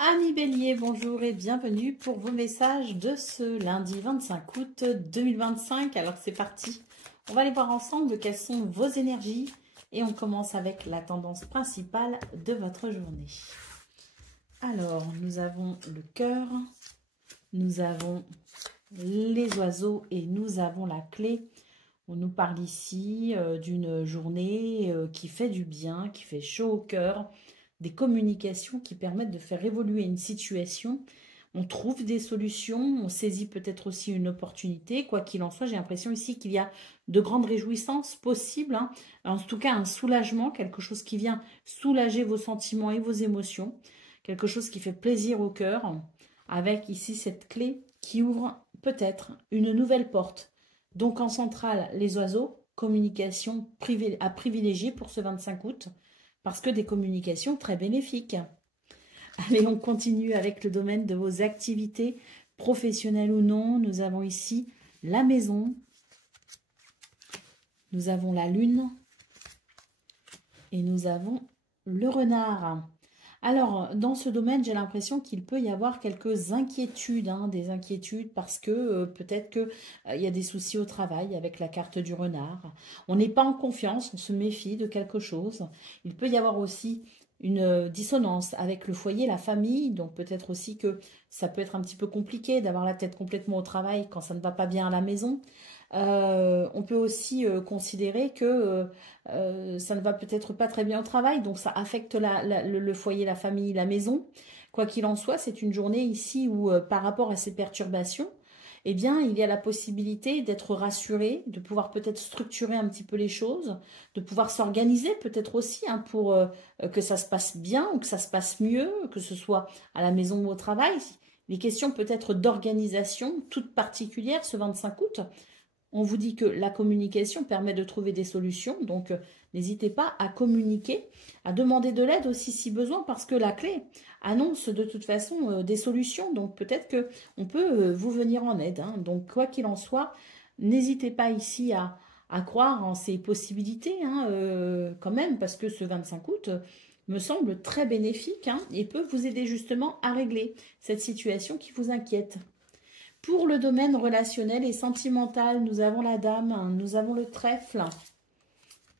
Amis Bélier, bonjour et bienvenue pour vos messages de ce lundi 25 août 2025. Alors c'est parti, on va aller voir ensemble quelles sont vos énergies et on commence avec la tendance principale de votre journée. Alors, nous avons le cœur, nous avons les oiseaux et nous avons la clé. On nous parle ici d'une journée qui fait du bien, qui fait chaud au cœur, des communications qui permettent de faire évoluer une situation. On trouve des solutions, on saisit peut-être aussi une opportunité. Quoi qu'il en soit, j'ai l'impression ici qu'il y a de grandes réjouissances possibles. En tout cas, un soulagement, quelque chose qui vient soulager vos sentiments et vos émotions. Quelque chose qui fait plaisir au cœur. Avec ici cette clé qui ouvre peut-être une nouvelle porte. Donc en centrale, les oiseaux, communication à privilégier pour ce 25 août, parce que des communications très bénéfiques. Allez, on continue avec le domaine de vos activités, professionnelles ou non. Nous avons ici la maison, nous avons la lune et nous avons le renard. Alors, dans ce domaine, j'ai l'impression qu'il peut y avoir quelques inquiétudes, des inquiétudes parce que peut-être qu'il y a des soucis au travail avec la carte du renard. On n'est pas en confiance, on se méfie de quelque chose. Il peut y avoir aussi une dissonance avec le foyer, la famille, donc peut-être aussi que ça peut être un petit peu compliqué d'avoir la tête complètement au travail quand ça ne va pas bien à la maison. On peut aussi considérer que ça ne va peut-être pas très bien au travail, donc ça affecte le foyer, la famille, la maison. Quoi qu'il en soit, c'est une journée ici où par rapport à ces perturbations, eh bien, il y a la possibilité d'être rassuré, de pouvoir peut-être structurer un petit peu les choses, de pouvoir s'organiser peut-être aussi pour que ça se passe bien ou que ça se passe mieux, que ce soit à la maison ou au travail. Les questions peut-être d'organisation toute particulière ce 25 août. On vous dit que la communication permet de trouver des solutions, donc n'hésitez pas à communiquer, à demander de l'aide aussi si besoin, parce que la clé annonce de toute façon des solutions, donc peut-être qu'on peut vous venir en aide. Donc quoi qu'il en soit, n'hésitez pas ici à croire en ces possibilités quand même, parce que ce 25 août me semble très bénéfique et peut vous aider justement à régler cette situation qui vous inquiète. Pour le domaine relationnel et sentimental, nous avons la dame, nous avons le trèfle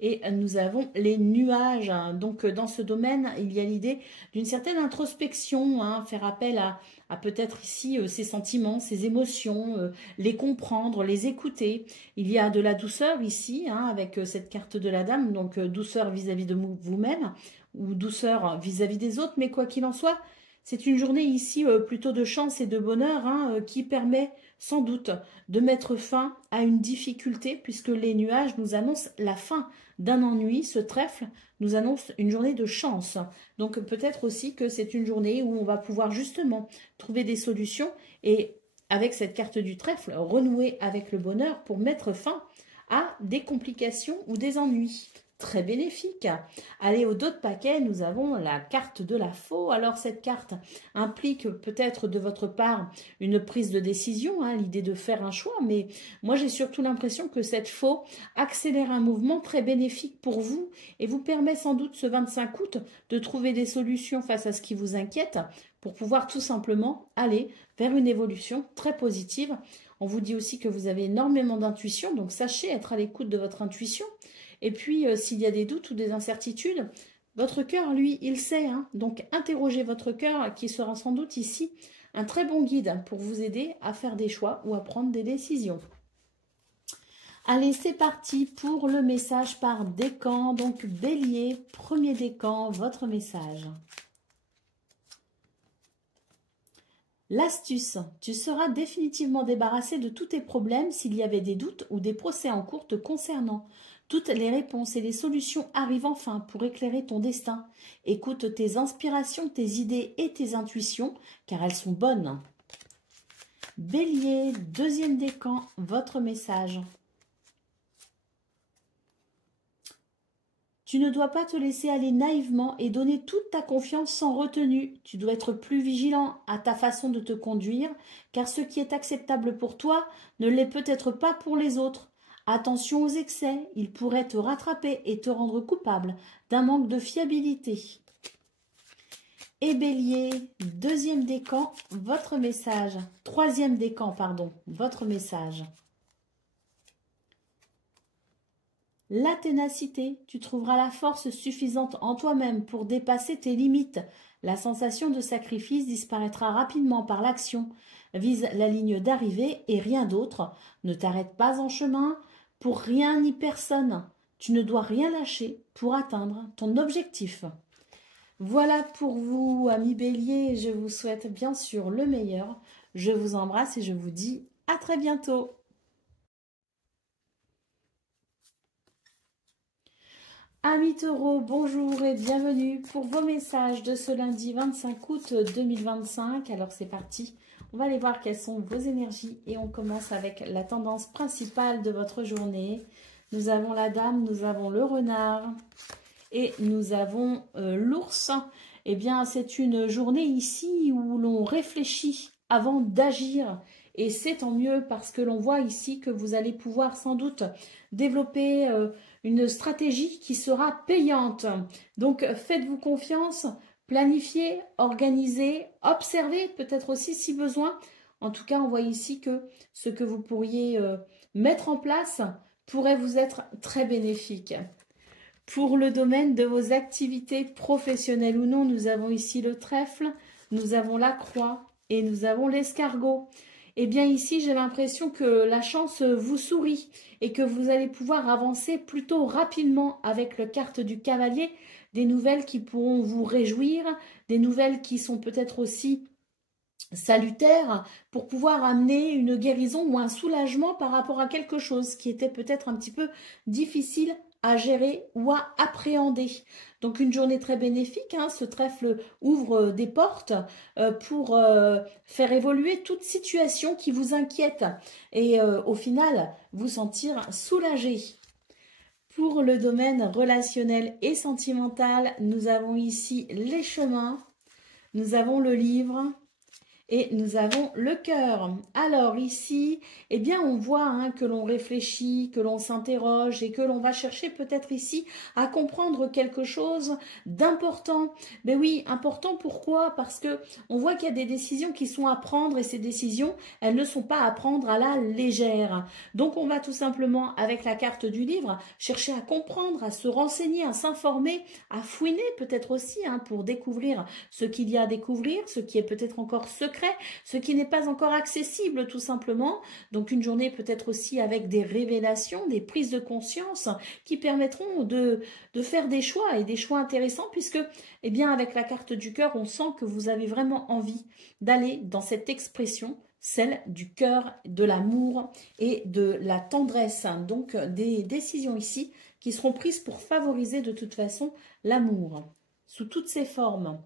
et nous avons les nuages. Donc dans ce domaine, il y a l'idée d'une certaine introspection, faire appel à peut-être ici ses sentiments, ses émotions, les comprendre, les écouter. Il y a de la douceur ici avec cette carte de la dame, donc douceur vis-à-vis de vous-même ou douceur vis-à-vis des autres, mais quoi qu'il en soit, c'est une journée ici plutôt de chance et de bonheur qui permet sans doute de mettre fin à une difficulté puisque les nuages nous annoncent la fin d'un ennui. Ce trèfle nous annonce une journée de chance. Donc peut-être aussi que c'est une journée où on va pouvoir justement trouver des solutions et avec cette carte du trèfle, renouer avec le bonheur pour mettre fin à des complications ou des ennuis. Très bénéfique. Allez, au dos de paquet, nous avons la carte de la faux. Alors, cette carte implique peut-être de votre part une prise de décision, l'idée de faire un choix, mais moi, j'ai surtout l'impression que cette faux accélère un mouvement très bénéfique pour vous et vous permet sans doute ce 25 août de trouver des solutions face à ce qui vous inquiète pour pouvoir tout simplement aller vers une évolution très positive. On vous dit aussi que vous avez énormément d'intuition, donc sachez être à l'écoute de votre intuition. Et puis, s'il y a des doutes ou des incertitudes, votre cœur, lui, il sait. Donc, interrogez votre cœur qui sera sans doute ici un très bon guide pour vous aider à faire des choix ou à prendre des décisions. Allez, c'est parti pour le message par décan. Donc, Bélier, premier décan, votre message. L'astuce, tu seras définitivement débarrassé de tous tes problèmes s'il y avait des doutes ou des procès en cours te concernant. Toutes les réponses et les solutions arrivent enfin pour éclairer ton destin. Écoute tes inspirations, tes idées et tes intuitions, car elles sont bonnes. Bélier, deuxième décan, votre message. Tu ne dois pas te laisser aller naïvement et donner toute ta confiance sans retenue. Tu dois être plus vigilant à ta façon de te conduire, car ce qui est acceptable pour toi ne l'est peut-être pas pour les autres. Attention aux excès, ils pourraient te rattraper et te rendre coupable d'un manque de fiabilité. Et Bélier, deuxième décan, votre message. Troisième décan, pardon, votre message. La ténacité, tu trouveras la force suffisante en toi-même pour dépasser tes limites. La sensation de sacrifice disparaîtra rapidement par l'action. Vise la ligne d'arrivée et rien d'autre. Ne t'arrête pas en chemin pour rien ni personne. Tu ne dois rien lâcher pour atteindre ton objectif. Voilà pour vous, amis Bélier. Je vous souhaite bien sûr le meilleur. Je vous embrasse et je vous dis à très bientôt. Amis Taureaux, bonjour et bienvenue pour vos messages de ce lundi 25 août 2025. Alors c'est parti, on va aller voir quelles sont vos énergies et on commence avec la tendance principale de votre journée. Nous avons la dame, nous avons le renard et nous avons l'ours. Eh bien c'est une journée ici où l'on réfléchit avant d'agir. Et c'est tant mieux parce que l'on voit ici que vous allez pouvoir sans doute développer une stratégie qui sera payante. Donc faites-vous confiance, planifiez, organisez, observez peut-être aussi si besoin. En tout cas, on voit ici que ce que vous pourriez mettre en place pourrait vous être très bénéfique. Pour le domaine de vos activités professionnelles ou non, nous avons ici le trèfle, nous avons la croix et nous avons l'escargot. Eh bien ici, j'ai l'impression que la chance vous sourit et que vous allez pouvoir avancer plutôt rapidement avec la carte du cavalier, des nouvelles qui pourront vous réjouir, des nouvelles qui sont peut-être aussi salutaires pour pouvoir amener une guérison ou un soulagement par rapport à quelque chose qui était peut-être un petit peu difficile à gérer ou à appréhender. Donc une journée très bénéfique, hein. Ce trèfle ouvre des portes pour faire évoluer toute situation qui vous inquiète et au final vous sentir soulagé. Pour le domaine relationnel et sentimental, nous avons ici les chemins, nous avons le livre, et nous avons le cœur. Alors ici, eh bien on voit que l'on réfléchit, que l'on s'interroge et que l'on va chercher peut-être ici à comprendre quelque chose d'important. Mais oui, important pourquoi? Parce que on voit qu'il y a des décisions qui sont à prendre et ces décisions, elles ne sont pas à prendre à la légère. Donc on va tout simplement, avec la carte du livre, chercher à comprendre, à se renseigner, à s'informer, à fouiner peut-être aussi pour découvrir ce qu'il y a à découvrir, ce qui est peut-être encore secret, ce qui n'est pas encore accessible tout simplement. Donc une journée peut-être aussi avec des révélations, des prises de conscience qui permettront de faire des choix et des choix intéressants puisque eh bien avec la carte du cœur on sent que vous avez vraiment envie d'aller dans cette expression, celle du cœur, de l'amour et de la tendresse. Donc des décisions ici qui seront prises pour favoriser de toute façon l'amour sous toutes ses formes.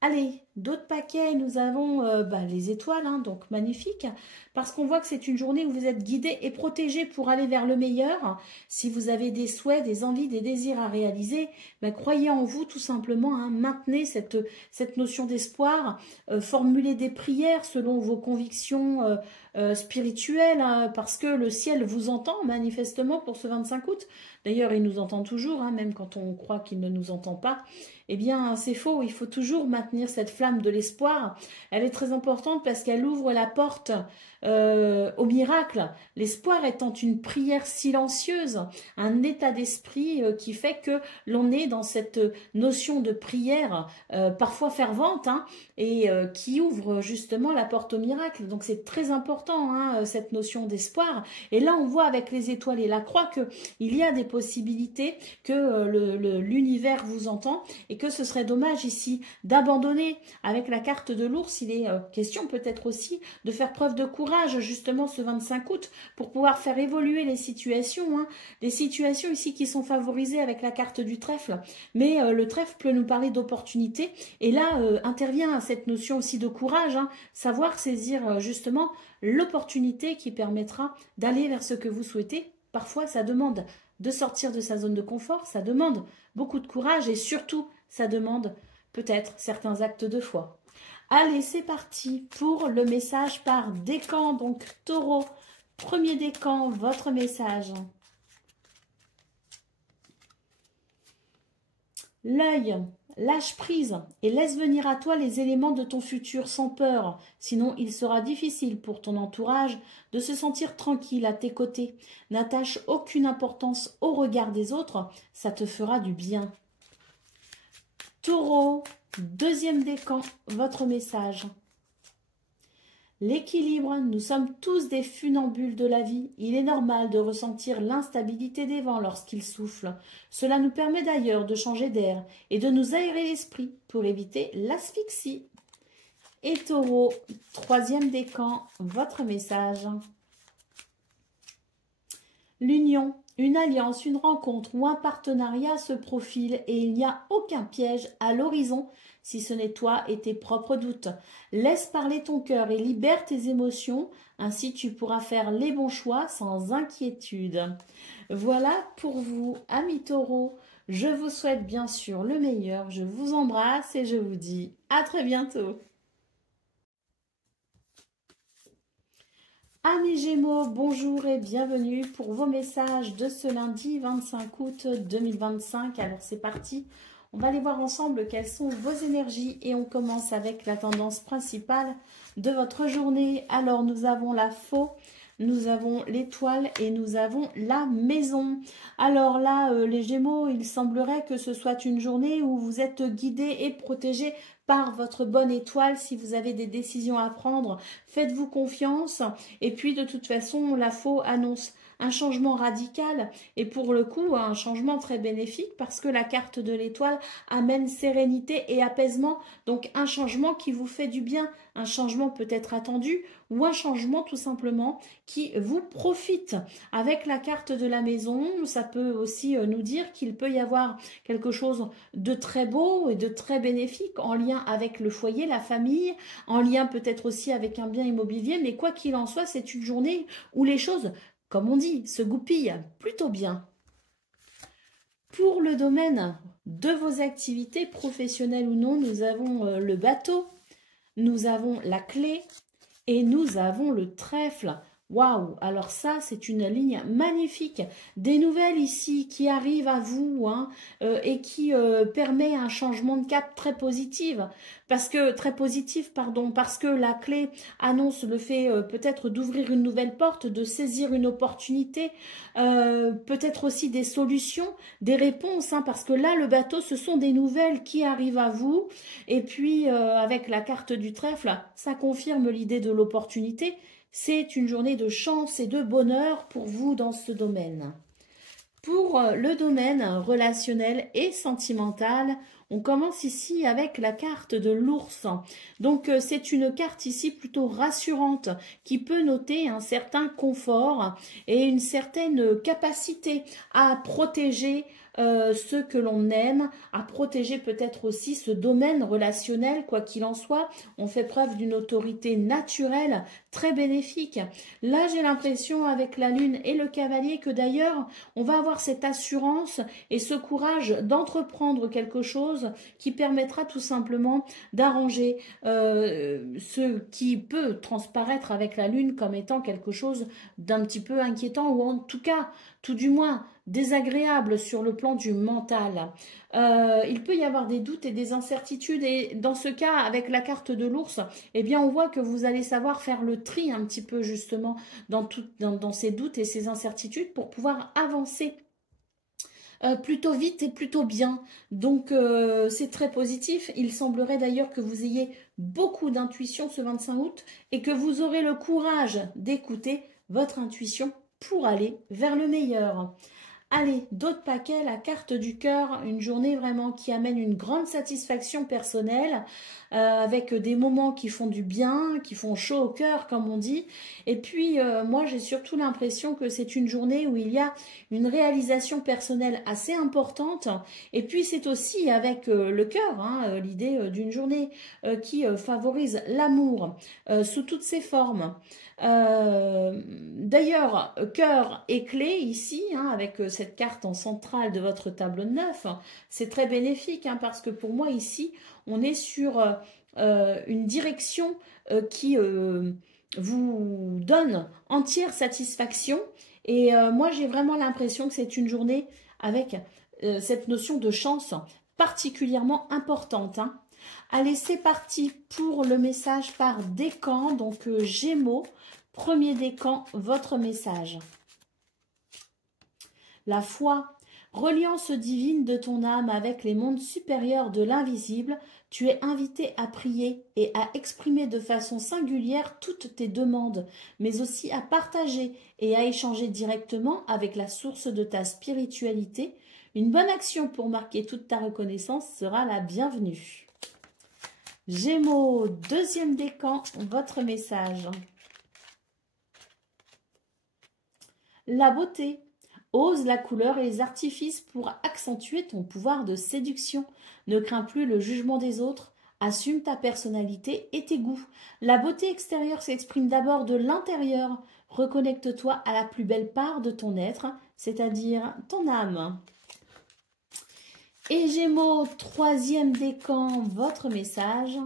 Allez, d'autres paquets, nous avons les étoiles, donc magnifique, parce qu'on voit que c'est une journée où vous êtes guidé et protégé pour aller vers le meilleur. Si vous avez des souhaits, des envies, des désirs à réaliser, croyez en vous tout simplement, maintenez cette notion d'espoir, formulez des prières selon vos convictions spirituelles, parce que le ciel vous entend manifestement pour ce 25 août. D'ailleurs, il nous entend toujours, même quand on croit qu'il ne nous entend pas. Eh bien, c'est faux, il faut toujours maintenir cette flamme de l'espoir. Elle est très importante parce qu'elle ouvre la porte au miracle. L'espoir étant une prière silencieuse, un état d'esprit qui fait que l'on est dans cette notion de prière parfois fervente et qui ouvre justement la porte au miracle. Donc c'est très important cette notion d'espoir. Et là on voit avec les étoiles et la croix qu'il y a des possibilités, que l'univers vous entend et que ce serait dommage ici d'abandonner. Avec la carte de l'ours, il est question peut-être aussi de faire preuve de courage justement ce 25 août pour pouvoir faire évoluer les situations. Les situations ici qui sont favorisées avec la carte du trèfle. Mais le trèfle peut nous parler d'opportunité et là intervient cette notion aussi de courage, savoir saisir justement l'opportunité qui permettra d'aller vers ce que vous souhaitez. Parfois ça demande de sortir de sa zone de confort, ça demande beaucoup de courage et surtout ça demande peut-être certains actes de foi. Allez, c'est parti pour le message par décan. Donc, taureau, premier décan, votre message. L'œil. Lâche prise et laisse venir à toi les éléments de ton futur sans peur. Sinon, il sera difficile pour ton entourage de se sentir tranquille à tes côtés. N'attache aucune importance au regard des autres, ça te fera du bien. Taureau, deuxième décan, votre message. L'équilibre, nous sommes tous des funambules de la vie. Il est normal de ressentir l'instabilité des vents lorsqu'ils soufflent. Cela nous permet d'ailleurs de changer d'air et de nous aérer l'esprit pour éviter l'asphyxie. Et Taureau, troisième décan, votre message. L'union, une alliance, une rencontre ou un partenariat se profile et il n'y a aucun piège à l'horizon si ce n'est toi et tes propres doutes. Laisse parler ton cœur et libère tes émotions, ainsi tu pourras faire les bons choix sans inquiétude. Voilà pour vous, amis taureaux. Je vous souhaite bien sûr le meilleur, je vous embrasse et je vous dis à très bientôt. Amis Gémeaux, bonjour et bienvenue pour vos messages de ce lundi 25 août 2025. Alors c'est parti, on va aller voir ensemble quelles sont vos énergies et on commence avec la tendance principale de votre journée. Alors nous avons la faux, nous avons l'étoile et nous avons la maison. Alors là, les Gémeaux, il semblerait que ce soit une journée où vous êtes guidés et protégés par votre bonne étoile. Si vous avez des décisions à prendre, faites-vous confiance. Et puis de toute façon, la faux annonce un changement radical et pour le coup un changement très bénéfique parce que la carte de l'étoile amène sérénité et apaisement, donc un changement qui vous fait du bien, un changement peut-être attendu ou un changement tout simplement qui vous profite. Avec la carte de la maison, ça peut aussi nous dire qu'il peut y avoir quelque chose de très beau et de très bénéfique en lien avec le foyer, la famille, en lien peut-être aussi avec un bien immobilier, mais quoi qu'il en soit, c'est une journée où les choses, comme on dit, se goupillent plutôt bien. Pour le domaine de vos activités professionnelles ou non, nous avons le bateau, nous avons la clé et nous avons le trèfle. Waouh! Alors ça, c'est une ligne magnifique. Des nouvelles ici qui arrivent à vous et qui permet un changement de cap très positif. Parce que la clé annonce le fait peut-être d'ouvrir une nouvelle porte, de saisir une opportunité, peut-être aussi des solutions, des réponses. Parce que là, le bateau, ce sont des nouvelles qui arrivent à vous. Et puis, avec la carte du trèfle, ça confirme l'idée de l'opportunité. C'est une journée de chance et de bonheur pour vous dans ce domaine. Pour le domaine relationnel et sentimental, on commence ici avec la carte de l'ours. Donc c'est une carte ici plutôt rassurante qui peut noter un certain confort et une certaine capacité à protéger ceux que l'on aime, à protéger peut-être aussi ce domaine relationnel, quoi qu'il en soit. On fait preuve d'une autorité naturelle très bénéfique. Là, j'ai l'impression avec la lune et le cavalier que d'ailleurs, on va avoir cette assurance et ce courage d'entreprendre quelque chose qui permettra tout simplement d'arranger ce qui peut transparaître avec la lune comme étant quelque chose d'un petit peu inquiétant ou en tout cas, tout du moins, désagréable sur le plan du mental. Il peut y avoir des doutes et des incertitudes et dans ce cas, avec la carte de l'ours, eh bien on voit que vous allez savoir faire le tri un petit peu justement dans ces doutes et ces incertitudes pour pouvoir avancer plutôt vite et plutôt bien. Donc c'est très positif. Il semblerait d'ailleurs que vous ayez beaucoup d'intuition ce 25 août et que vous aurez le courage d'écouter votre intuition pour aller vers le meilleur. Allez, d'autres paquets, la carte du cœur, une journée vraiment qui amène une grande satisfaction personnelle, avec des moments qui font du bien, qui font chaud au cœur, comme on dit. Et puis, moi, j'ai surtout l'impression que c'est une journée où il y a une réalisation personnelle assez importante. Et puis, c'est aussi avec le cœur, l'idée d'une journée qui favorise l'amour sous toutes ses formes. D'ailleurs, cœur et clé ici, avec cette carte en centrale de votre tableau de 9, c'est très bénéfique parce que pour moi ici, on est sur une direction qui vous donne entière satisfaction et moi j'ai vraiment l'impression que c'est une journée avec cette notion de chance particulièrement importante, hein. Allez, c'est parti pour le message par décan, donc Gémeaux, premier décan, votre message. La foi, reliance divine de ton âme avec les mondes supérieurs de l'invisible, tu es invité à prier et à exprimer de façon singulière toutes tes demandes, mais aussi à partager et à échanger directement avec la source de ta spiritualité. Une bonne action pour marquer toute ta reconnaissance sera la bienvenue. Gémeaux, deuxième décan, votre message. La beauté. Ose la couleur et les artifices pour accentuer ton pouvoir de séduction. Ne crains plus le jugement des autres. Assume ta personnalité et tes goûts. La beauté extérieure s'exprime d'abord de l'intérieur. Reconnecte-toi à la plus belle part de ton être, c'est-à-dire ton âme. Et Gémeaux, troisième décan, votre message.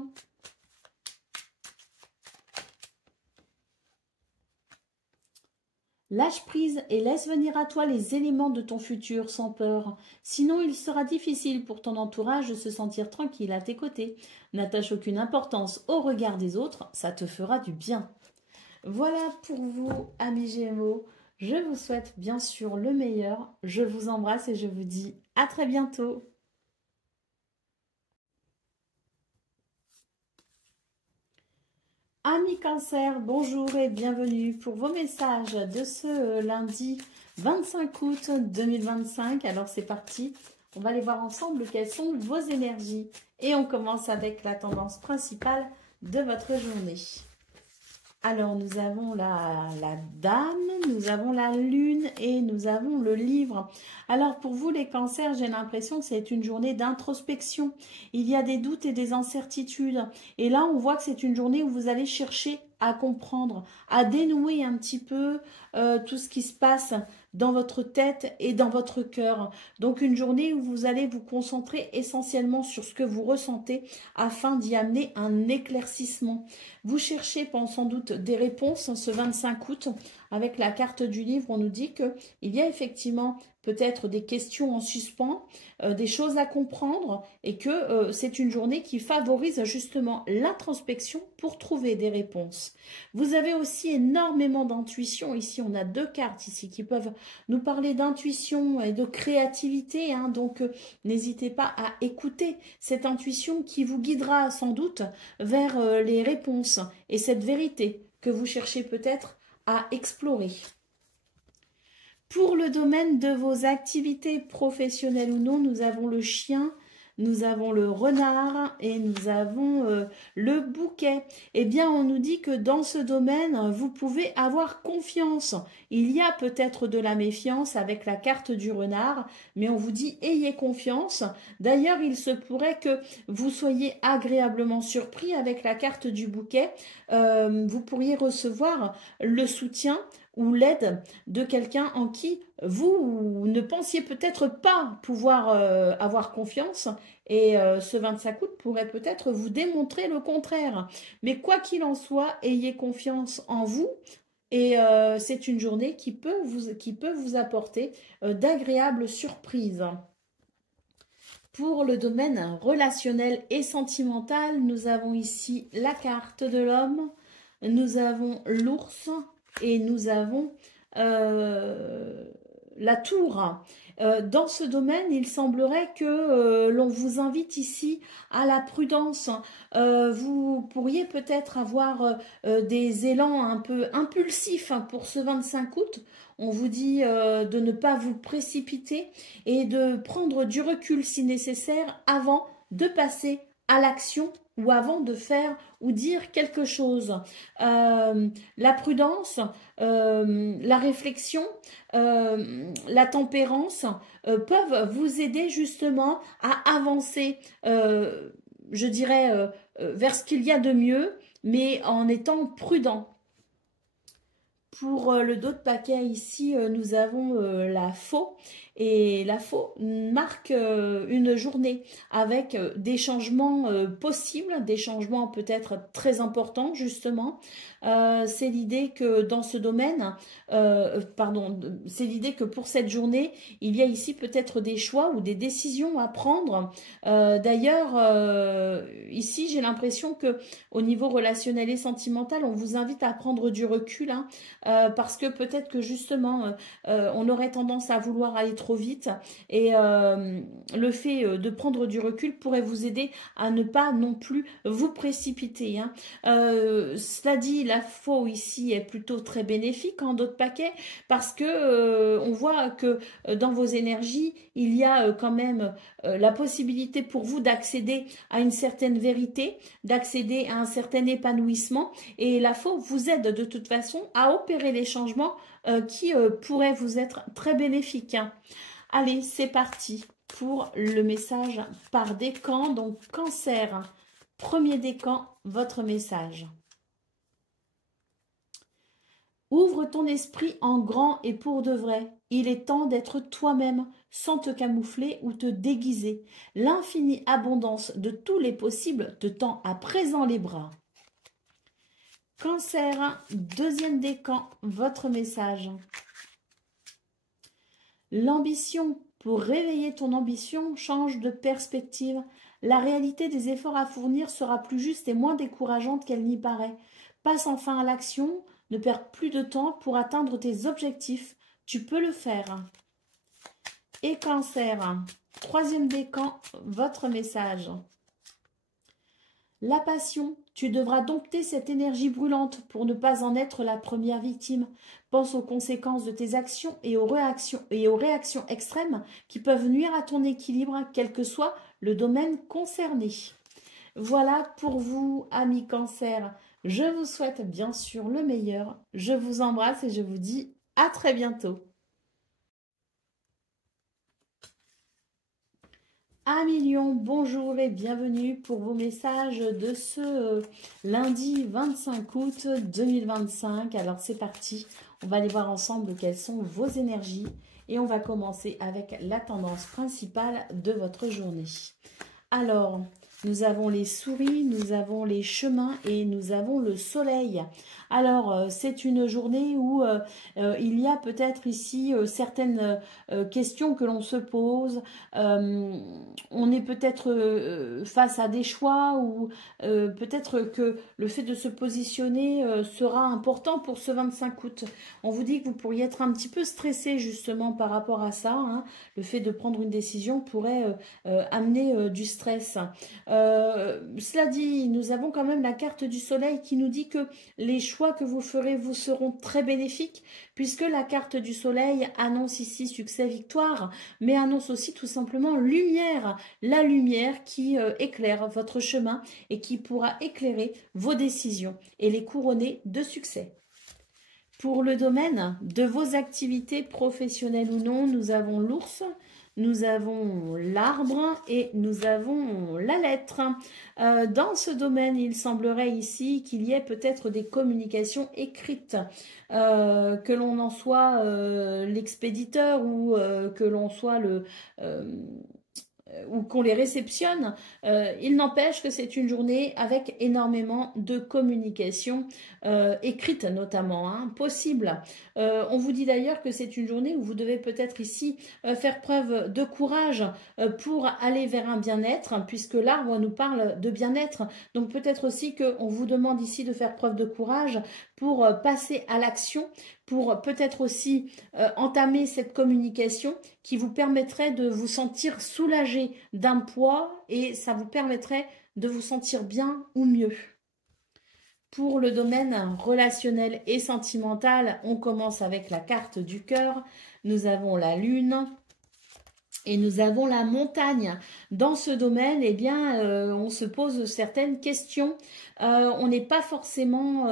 Lâche prise et laisse venir à toi les éléments de ton futur sans peur. Sinon, il sera difficile pour ton entourage de se sentir tranquille à tes côtés. N'attache aucune importance au regard des autres, ça te fera du bien. Voilà pour vous, amis Gémeaux. Je vous souhaite bien sûr le meilleur. Je vous embrasse et je vous dis à très bientôt. Amis Cancer, bonjour et bienvenue pour vos messages de ce lundi 25 août 2025. Alors c'est parti, on va aller voir ensemble quelles sont vos énergies. Et on commence avec la tendance principale de votre journée. Alors nous avons la dame, nous avons la lune et nous avons le livre. Alors pour vous les cancers, j'ai l'impression que c'est une journée d'introspection. Il y a des doutes et des incertitudes. Et là on voit que c'est une journée où vous allez chercher à comprendre, à dénouer un petit peu tout ce qui se passe dans votre tête et dans votre cœur. Donc une journée où vous allez vous concentrer essentiellement sur ce que vous ressentez afin d'y amener un éclaircissement. Vous cherchez sans doute des réponses ce 25 août. Avec la carte du livre, on nous dit qu'il y a effectivement peut-être des questions en suspens, des choses à comprendre et que c'est une journée qui favorise justement l'introspection pour trouver des réponses. Vous avez aussi énormément d'intuition. Ici, on a deux cartes ici qui peuvent nous parler d'intuition et de créativité. Hein, donc, n'hésitez pas à écouter cette intuition qui vous guidera sans doute vers les réponses et cette vérité que vous cherchez peut-être à explorer. Pour le domaine de vos activités professionnelles ou non, nous avons le chien, nous avons le renard et nous avons le bouquet. Eh bien, on nous dit que dans ce domaine, vous pouvez avoir confiance. Il y a peut-être de la méfiance avec la carte du renard, mais on vous dit ayez confiance. D'ailleurs, il se pourrait que vous soyez agréablement surpris avec la carte du bouquet. Vous pourriez recevoir le soutien ou l'aide de quelqu'un en qui vous ne pensiez peut-être pas pouvoir avoir confiance et ce 25 août pourrait peut-être vous démontrer le contraire. Mais quoi qu'il en soit, ayez confiance en vous et c'est une journée qui peut vous apporter d'agréables surprises. Pour le domaine relationnel et sentimental, nous avons ici la carte de l'homme, nous avons l'ours, et nous avons la tour. Dans ce domaine, il semblerait que l'on vous invite ici à la prudence. Vous pourriez peut-être avoir des élans un peu impulsifs pour ce 25 août. On vous dit de ne pas vous précipiter et de prendre du recul si nécessaire avant de passer à l'action ou avant de faire ou dire quelque chose. La prudence, la réflexion, la tempérance peuvent vous aider justement à avancer, je dirais, vers ce qu'il y a de mieux, mais en étant prudent. Pour le dos de paquet ici, nous avons la faux Et la faux marque une journée avec des changements possibles, des changements peut-être très importants justement. C'est l'idée que dans ce domaine, c'est l'idée que pour cette journée, il y a ici peut-être des choix ou des décisions à prendre. D'ailleurs, ici, j'ai l'impression que au niveau relationnel et sentimental, on vous invite à prendre du recul, hein, parce que peut-être que justement, on aurait tendance à vouloir aller trop vite et le fait de prendre du recul pourrait vous aider à ne pas non plus vous précipiter, hein. Cela dit, la faux ici est plutôt très bénéfique en d'autres paquets parce que on voit que dans vos énergies, il y a quand même la possibilité pour vous d'accéder à une certaine vérité, d'accéder à un certain épanouissement et la faux vous aide de toute façon à opérer les changements qui pourraient vous être très bénéfiques, hein. Allez, c'est parti pour le message par décan, donc Cancer. Premier décan, votre message. Ouvre ton esprit en grand et pour de vrai. Il est temps d'être toi-même, sans te camoufler ou te déguiser. L'infinie abondance de tous les possibles te tend à présent les bras. Cancer, deuxième décan, votre message. L'ambition. Pour réveiller ton ambition, change de perspective. La réalité des efforts à fournir sera plus juste et moins décourageante qu'elle n'y paraît. Passe enfin à l'action, ne perds plus de temps pour atteindre tes objectifs. Tu peux le faire. Et Cancer, troisième décan, votre message. La passion. Tu devras dompter cette énergie brûlante pour ne pas en être la première victime. Pense aux conséquences de tes actions et aux réactions extrêmes qui peuvent nuire à ton équilibre, quel que soit le domaine concerné. Voilà pour vous, amis Cancer. Je vous souhaite bien sûr le meilleur. Je vous embrasse et je vous dis à très bientôt. Amis Lion, bonjour et bienvenue pour vos messages de ce lundi 25 août 2025. Alors c'est parti, on va aller voir ensemble quelles sont vos énergies et on va commencer avec la tendance principale de votre journée. Alors, nous avons les souris, nous avons les chemins et nous avons le soleil. Alors, c'est une journée où il y a peut-être ici certaines questions que l'on se pose. On est peut-être face à des choix ou peut-être que le fait de se positionner sera important pour ce 25 août. On vous dit que vous pourriez être un petit peu stressé justement par rapport à ça, hein. Le fait de prendre une décision pourrait amener du stress. Cela dit, nous avons quand même la carte du soleil qui nous dit que les choix que vous ferez vous seront très bénéfiques puisque la carte du soleil annonce ici succès, victoire, mais annonce aussi tout simplement lumière, la lumière qui éclaire votre chemin et qui pourra éclairer vos décisions et les couronner de succès. Pour le domaine de vos activités professionnelles ou non, nous avons l'ours, nous avons l'arbre et nous avons la lettre. Dans ce domaine, il semblerait ici qu'il y ait peut-être des communications écrites, que l'on en soit l'expéditeur ou que l'on soit ou qu'on les réceptionne. Il n'empêche que c'est une journée avec énormément de communication écrite notamment, hein, possible. On vous dit d'ailleurs que c'est une journée où vous devez peut-être ici faire preuve de courage pour aller vers un bien-être, puisque l'arbre nous parle de bien-être. Donc peut-être aussi qu'on vous demande ici de faire preuve de courage pour passer à l'action, pour peut-être aussi entamer cette communication qui vous permettrait de vous sentir soulagé d'un poids et ça vous permettrait de vous sentir bien ou mieux. Pour le domaine relationnel et sentimental, on commence avec la carte du cœur. Nous avons la lune et nous avons la montagne. Dans ce domaine, eh bien, on se pose certaines questions. On n'est pas forcément...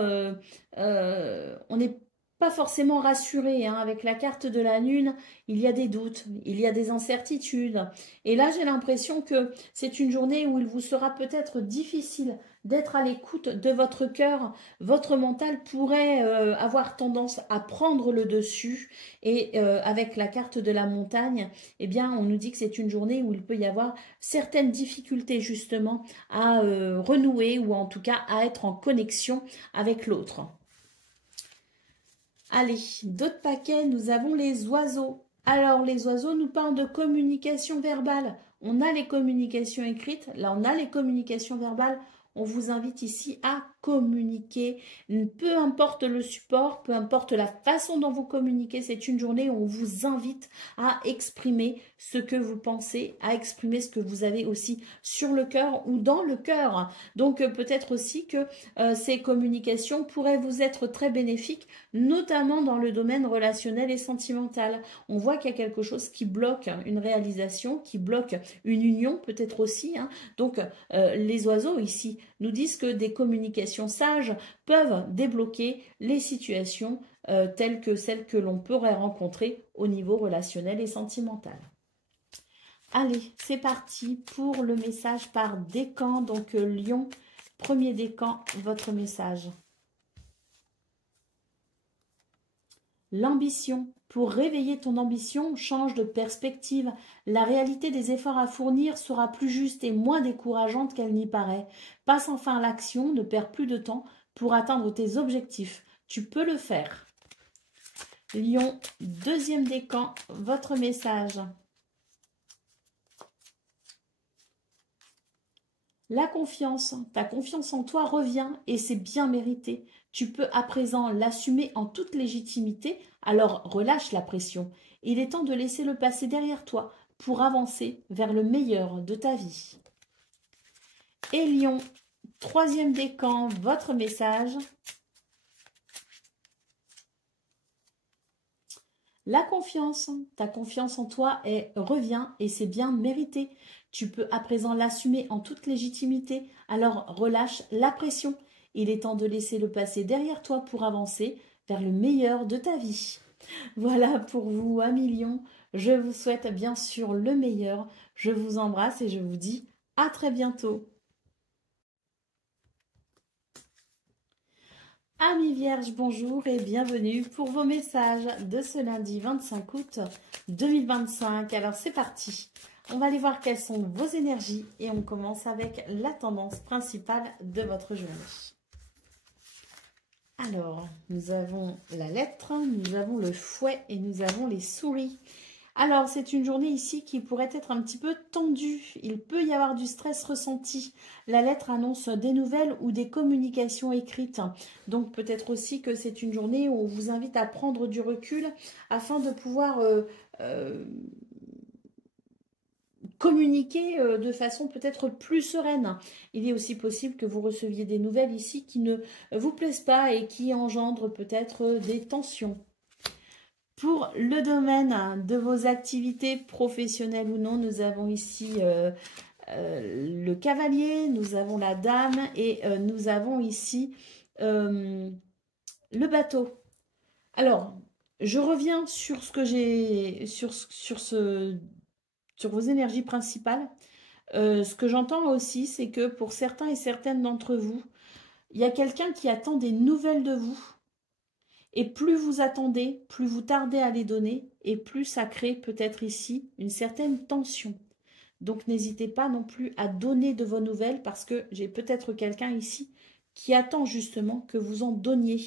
pas forcément rassuré, hein. Avec la carte de la lune, il y a des doutes, il y a des incertitudes. Et là, j'ai l'impression que c'est une journée où il vous sera peut-être difficile d'être à l'écoute de votre cœur. Votre mental pourrait avoir tendance à prendre le dessus et avec la carte de la montagne, eh bien, on nous dit que c'est une journée où il peut y avoir certaines difficultés justement à renouer ou en tout cas à être en connexion avec l'autre. Allez, d'autres paquets, nous avons les oiseaux. Alors, les oiseaux nous parlent de communication verbale. On a les communications écrites, là on a les communications verbales. On vous invite ici à communiquer, peu importe le support, peu importe la façon dont vous communiquez, c'est une journée où on vous invite à exprimer ce que vous pensez, à exprimer ce que vous avez aussi sur le cœur ou dans le cœur. Donc peut-être aussi que ces communications pourraient vous être très bénéfiques, notamment dans le domaine relationnel et sentimental. On voit qu'il y a quelque chose qui bloque une réalisation, qui bloque une union peut-être aussi. Donc les oiseaux ici nous disent que des communications sages peuvent débloquer les situations telles que celles que l'on pourrait rencontrer au niveau relationnel et sentimental. Allez, c'est parti pour le message par décan. Donc Lion, premier décan, votre message. L'ambition. Pour réveiller ton ambition, change de perspective. La réalité des efforts à fournir sera plus juste et moins décourageante qu'elle n'y paraît. Passe enfin à l'action, ne perds plus de temps pour atteindre tes objectifs. Tu peux le faire. Lion, deuxième décan, votre message. La confiance, ta confiance en toi revient et c'est bien mérité. Tu peux à présent l'assumer en toute légitimité, alors relâche la pression. Il est temps de laisser le passé derrière toi pour avancer vers le meilleur de ta vie. Et Lion, troisième décan, votre message. La confiance, ta confiance en toi revient et c'est bien mérité. Tu peux à présent l'assumer en toute légitimité, alors relâche la pression. Il est temps de laisser le passé derrière toi pour avancer vers le meilleur de ta vie. Voilà pour vous, amis Lions. Je vous souhaite bien sûr le meilleur. Je vous embrasse et je vous dis à très bientôt. Amis Vierges, bonjour et bienvenue pour vos messages de ce lundi 25 août 2025. Alors c'est parti, on va aller voir quelles sont vos énergies et on commence avec la tendance principale de votre journée. Alors, nous avons la lettre, nous avons le fouet et nous avons les souris. Alors, c'est une journée ici qui pourrait être un petit peu tendue. Il peut y avoir du stress ressenti. La lettre annonce des nouvelles ou des communications écrites. Donc, peut-être aussi que c'est une journée où on vous invite à prendre du recul afin de pouvoir communiquer de façon peut-être plus sereine. Il est aussi possible que vous receviez des nouvelles ici qui ne vous plaisent pas et qui engendrent peut-être des tensions. Pour le domaine de vos activités professionnelles ou non, nous avons ici le cavalier, nous avons la dame et nous avons ici le bateau. Alors, je reviens sur ce que j'ai sur vos énergies principales. Ce que j'entends aussi, c'est que pour certains et certaines d'entre vous, il y a quelqu'un qui attend des nouvelles de vous. Et plus vous attendez, plus vous tardez à les donner, et plus ça crée peut-être ici une certaine tension. Donc n'hésitez pas non plus à donner de vos nouvelles, parce que j'ai peut-être quelqu'un ici qui attend justement que vous en donniez.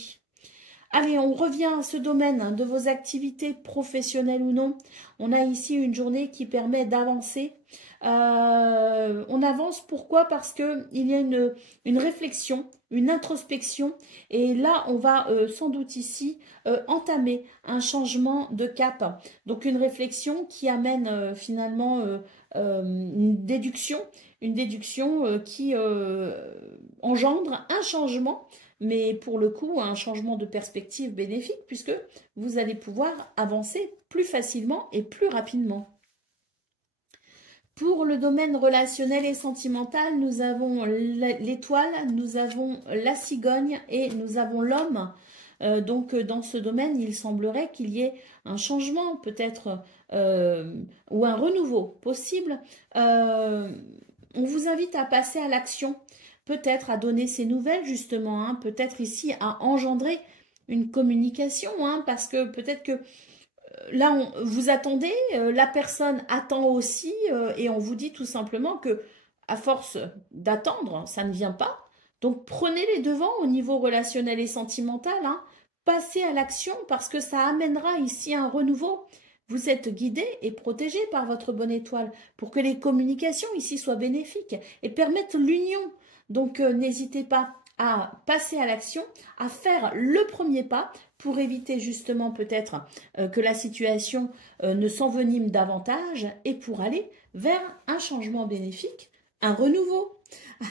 Allez, on revient à ce domaine de vos activités professionnelles ou non. On a ici une journée qui permet d'avancer. On avance, pourquoi? Parce qu'il y a une réflexion, une introspection. Et là, on va sans doute ici entamer un changement de cap. Donc, une réflexion qui amène finalement une déduction qui engendre un changement. Mais pour le coup, un changement de perspective bénéfique puisque vous allez pouvoir avancer plus facilement et plus rapidement. Pour le domaine relationnel et sentimental, nous avons l'étoile, nous avons la cigogne et nous avons l'homme. Donc dans ce domaine, il semblerait qu'il y ait un changement peut-être ou un renouveau possible. On vous invite à passer à l'action. peut-être à donner ses nouvelles justement, hein, peut-être ici à engendrer une communication, hein, parce que peut-être que là, vous attendez, la personne attend aussi, et on vous dit tout simplement que à force d'attendre, ça ne vient pas. Donc prenez les devants au niveau relationnel et sentimental, hein. Passez à l'action parce que ça amènera ici un renouveau. Vous êtes guidé et protégé par votre bonne étoile pour que les communications ici soient bénéfiques et permettent l'union. Donc n'hésitez pas à passer à l'action, à faire le premier pas pour éviter justement peut-être que la situation ne s'envenime davantage et pour aller vers un changement bénéfique, un renouveau.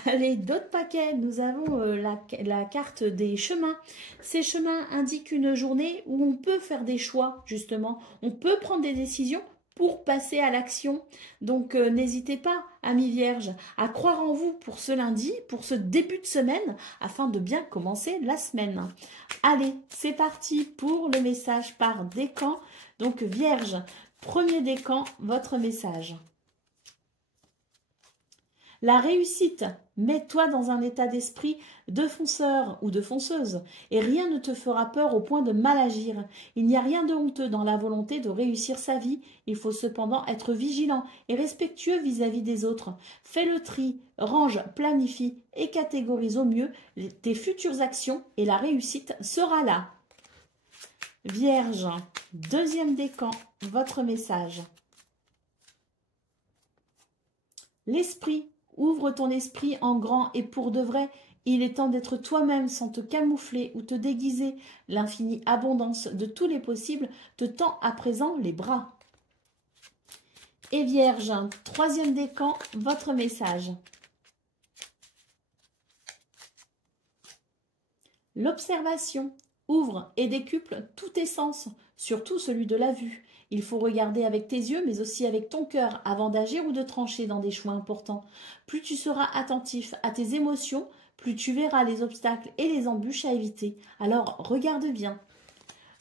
Allez, d'autres paquets, nous avons la carte des chemins. Ces chemins indiquent une journée où on peut faire des choix, justement. On peut prendre des décisions pour passer à l'action. Donc, n'hésitez pas, amis vierges, à croire en vous pour ce lundi, pour ce début de semaine, afin de bien commencer la semaine. Allez, c'est parti pour le message par décan. Donc, vierge, premier décan, votre message. La réussite, mets-toi dans un état d'esprit de fonceur ou de fonceuse et rien ne te fera peur au point de mal agir. Il n'y a rien de honteux dans la volonté de réussir sa vie. Il faut cependant être vigilant et respectueux vis-à-vis des autres. Fais le tri, range, planifie et catégorise au mieux tes futures actions et la réussite sera là. Vierge, deuxième décan, votre message. L'esprit. Ouvre ton esprit en grand et pour de vrai, il est temps d'être toi-même sans te camoufler ou te déguiser. L'infinie abondance de tous les possibles te tend à présent les bras. Et Vierge, troisième décan, votre message. L'observation. Ouvre et décuple tous tes sens, surtout celui de la vue. Il faut regarder avec tes yeux, mais aussi avec ton cœur, avant d'agir ou de trancher dans des choix importants. Plus tu seras attentif à tes émotions, plus tu verras les obstacles et les embûches à éviter. Alors, regarde bien.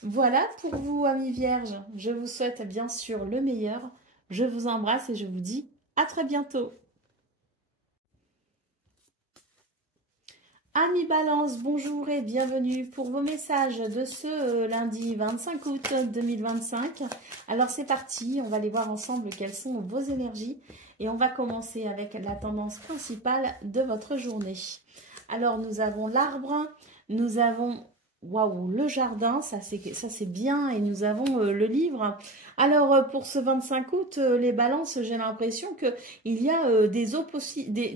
Voilà pour vous, amis vierges. Je vous souhaite bien sûr le meilleur. Je vous embrasse et je vous dis à très bientôt. Amis Balance, bonjour et bienvenue pour vos messages de ce lundi 25 août 2025. Alors c'est parti, on va aller voir ensemble quelles sont vos énergies et on va commencer avec la tendance principale de votre journée. Alors nous avons l'arbre, nous avons waouh, le jardin, ça c'est bien, et nous avons le livre. Alors pour ce 25 août, les balances, j'ai l'impression que il y a des opportunités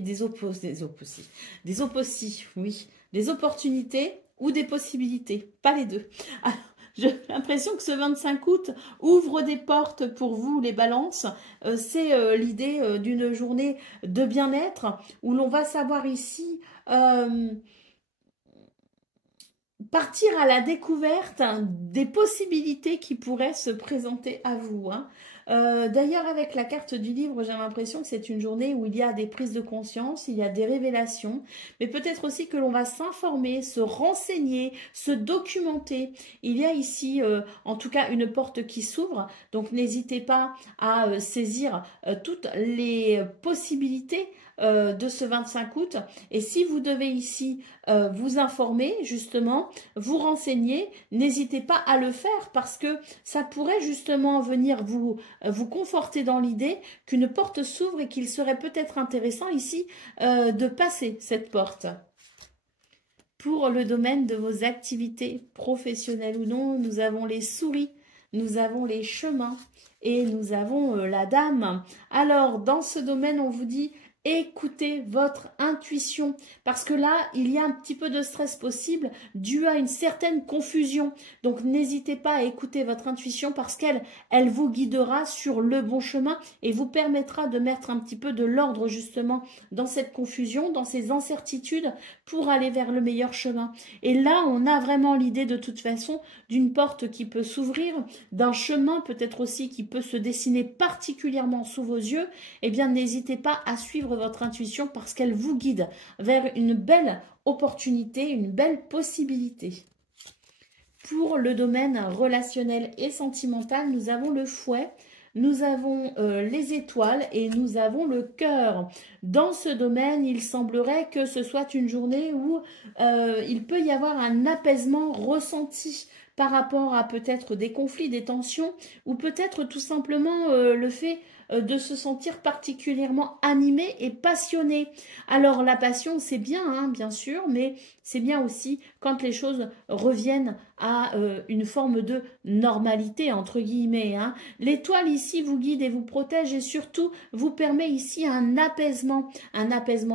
ou des possibilités, pas les deux. Alors, j'ai l'impression que ce 25 août ouvre des portes pour vous, les balances. C'est l'idée d'une journée de bien-être où l'on va savoir ici partir à la découverte des possibilités qui pourraient se présenter à vous. D'ailleurs, avec la carte du livre, j'ai l'impression que c'est une journée où il y a des prises de conscience, il y a des révélations, mais peut-être aussi que l'on va s'informer, se renseigner, se documenter. Il y a ici, en tout cas, une porte qui s'ouvre, donc n'hésitez pas à saisir toutes les possibilités de ce 25 août. Et si vous devez ici vous informer, justement, vous renseigner, n'hésitez pas à le faire parce que ça pourrait justement venir vous conforter dans l'idée qu'une porte s'ouvre et qu'il serait peut-être intéressant ici de passer cette porte. Pour le domaine de vos activités professionnelles ou non, nous avons les souris, nous avons les chemins et nous avons la dame. Alors, dans ce domaine, on vous dit écoutez votre intuition parce que là, il y a un petit peu de stress possible dû à une certaine confusion. Donc, n'hésitez pas à écouter votre intuition parce qu'elle vous guidera sur le bon chemin et vous permettra de mettre un petit peu de l'ordre justement dans cette confusion, dans ces incertitudes pour aller vers le meilleur chemin. Et là, on a vraiment l'idée de toute façon d'une porte qui peut s'ouvrir, d'un chemin peut-être aussi qui peut se dessiner particulièrement sous vos yeux. Eh bien, n'hésitez pas à suivre votre intuition parce qu'elle vous guide vers une belle opportunité, une belle possibilité. Pour le domaine relationnel et sentimental, nous avons le fouet, nous avons les étoiles et nous avons le cœur. Dans ce domaine, il semblerait que ce soit une journée où il peut y avoir un apaisement ressenti par rapport à peut-être des conflits, des tensions, ou peut-être tout simplement le fait de se sentir particulièrement animé et passionné. Alors la passion, c'est bien, hein, bien sûr, mais c'est bien aussi quand les choses reviennent à une forme de normalité, entre guillemets. Hein. L'étoile ici vous guide et vous protège et surtout vous permet ici un apaisement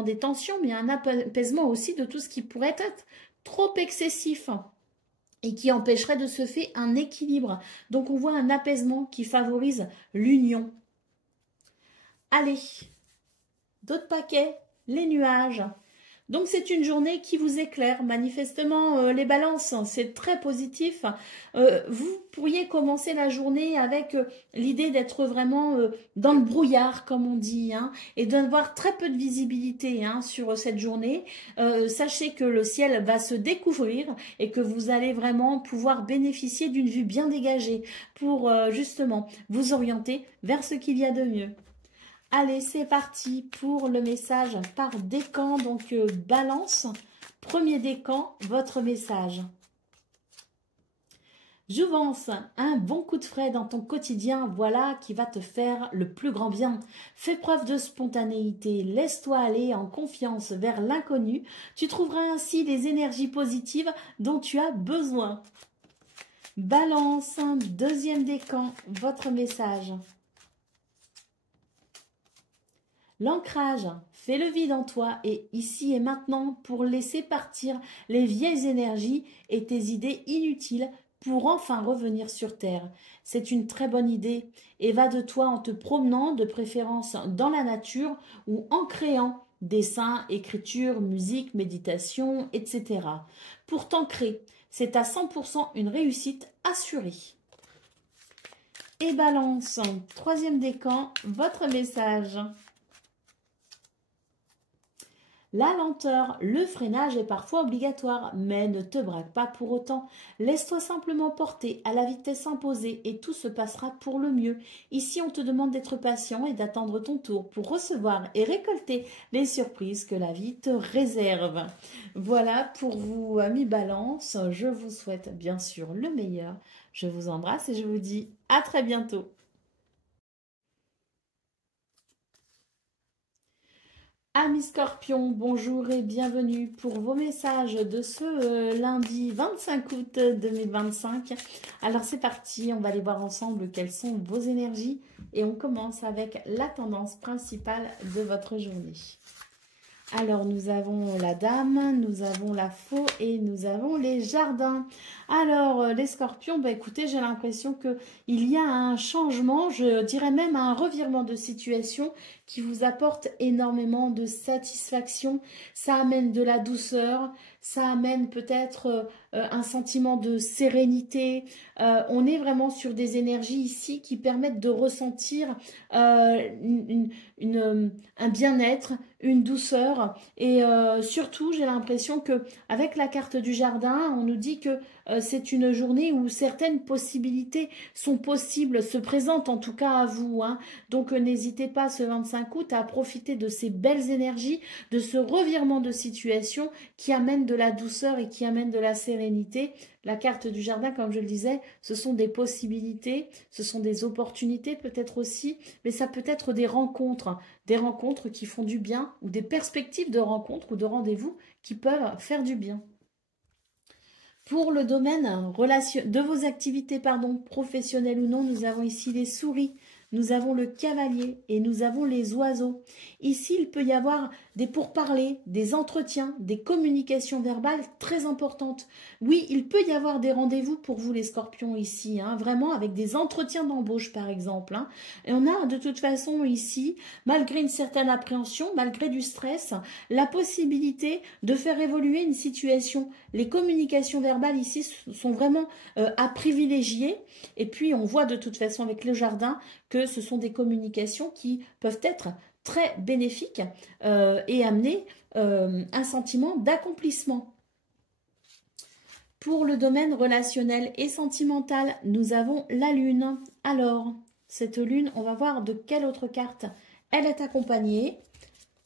des tensions, mais un apaisement aussi de tout ce qui pourrait être trop excessif et qui empêcherait de se faire un équilibre. Donc on voit un apaisement qui favorise l'union. Allez, d'autres paquets, les nuages. Donc c'est une journée qui vous éclaire, manifestement les balances, c'est très positif. Vous pourriez commencer la journée avec l'idée d'être vraiment dans le brouillard, comme on dit, hein, et d'avoir très peu de visibilité hein, sur cette journée. Sachez que le ciel va se découvrir et que vous allez vraiment pouvoir bénéficier d'une vue bien dégagée pour justement vous orienter vers ce qu'il y a de mieux. Allez, c'est parti pour le message par décan. Donc, balance. Premier décan, votre message. Jouvence, un bon coup de frais dans ton quotidien, voilà qui va te faire le plus grand bien. Fais preuve de spontanéité, laisse-toi aller en confiance vers l'inconnu. Tu trouveras ainsi les énergies positives dont tu as besoin. Balance, deuxième décan, votre message. L'ancrage, fais le vide en toi et ici et maintenant pour laisser partir les vieilles énergies et tes idées inutiles pour enfin revenir sur terre. C'est une très bonne idée et va de toi en te promenant de préférence dans la nature ou en créant dessin, écriture, musique, méditation, etc. Pour t'ancrer, c'est à 100% une réussite assurée. Et balance, troisième décan, votre message. La lenteur, le freinage est parfois obligatoire, mais ne te braque pas pour autant. Laisse-toi simplement porter à la vitesse imposée et tout se passera pour le mieux. Ici, on te demande d'être patient et d'attendre ton tour pour recevoir et récolter les surprises que la vie te réserve. Voilà pour vous, amis Balance. Je vous souhaite bien sûr le meilleur. Je vous embrasse et je vous dis à très bientôt. Amis Scorpions, bonjour et bienvenue pour vos messages de ce lundi 25 août 2025. Alors c'est parti, on va aller voir ensemble quelles sont vos énergies et on commence avec la tendance principale de votre journée. Alors nous avons la dame, nous avons la faux et nous avons les jardins. Alors les scorpions, bah, écoutez, j'ai l'impression qu'il y a un changement, je dirais même un revirement de situation qui vous apporte énormément de satisfaction. Ça amène de la douceur, ça amène peut-être un sentiment de sérénité. On est vraiment sur des énergies ici qui permettent de ressentir un bien-être, une douceur et surtout j'ai l'impression que avec la carte du jardin on nous dit que c'est une journée où certaines possibilités sont possibles, se présentent en tout cas à vous hein. Donc n'hésitez pas ce 25 août à profiter de ces belles énergies, de ce revirement de situation qui amène de la douceur et qui amène de la sérénité. La carte du jardin, comme je le disais, ce sont des possibilités, ce sont des opportunités peut-être aussi, mais ça peut être des rencontres qui font du bien ou des perspectives de rencontres ou de rendez-vous qui peuvent faire du bien. Pour le domaine de vos activités professionnelles ou non, nous avons ici les souris, nous avons le cavalier et nous avons les oiseaux. Ici, il peut y avoir des pourparlers, des entretiens, des communications verbales très importantes. Oui, il peut y avoir des rendez-vous pour vous les scorpions ici, hein, vraiment avec des entretiens d'embauche par exemple. Hein. Et on a de toute façon ici, malgré une certaine appréhension, malgré du stress, la possibilité de faire évoluer une situation. Les communications verbales ici sont vraiment à privilégier. Et puis, on voit de toute façon avec le jardin que ce sont des communications qui peuvent être très bénéfiques et amener un sentiment d'accomplissement. Pour le domaine relationnel et sentimental, nous avons la lune. Alors, cette lune. On va voir de quelle autre carte elle est accompagnée.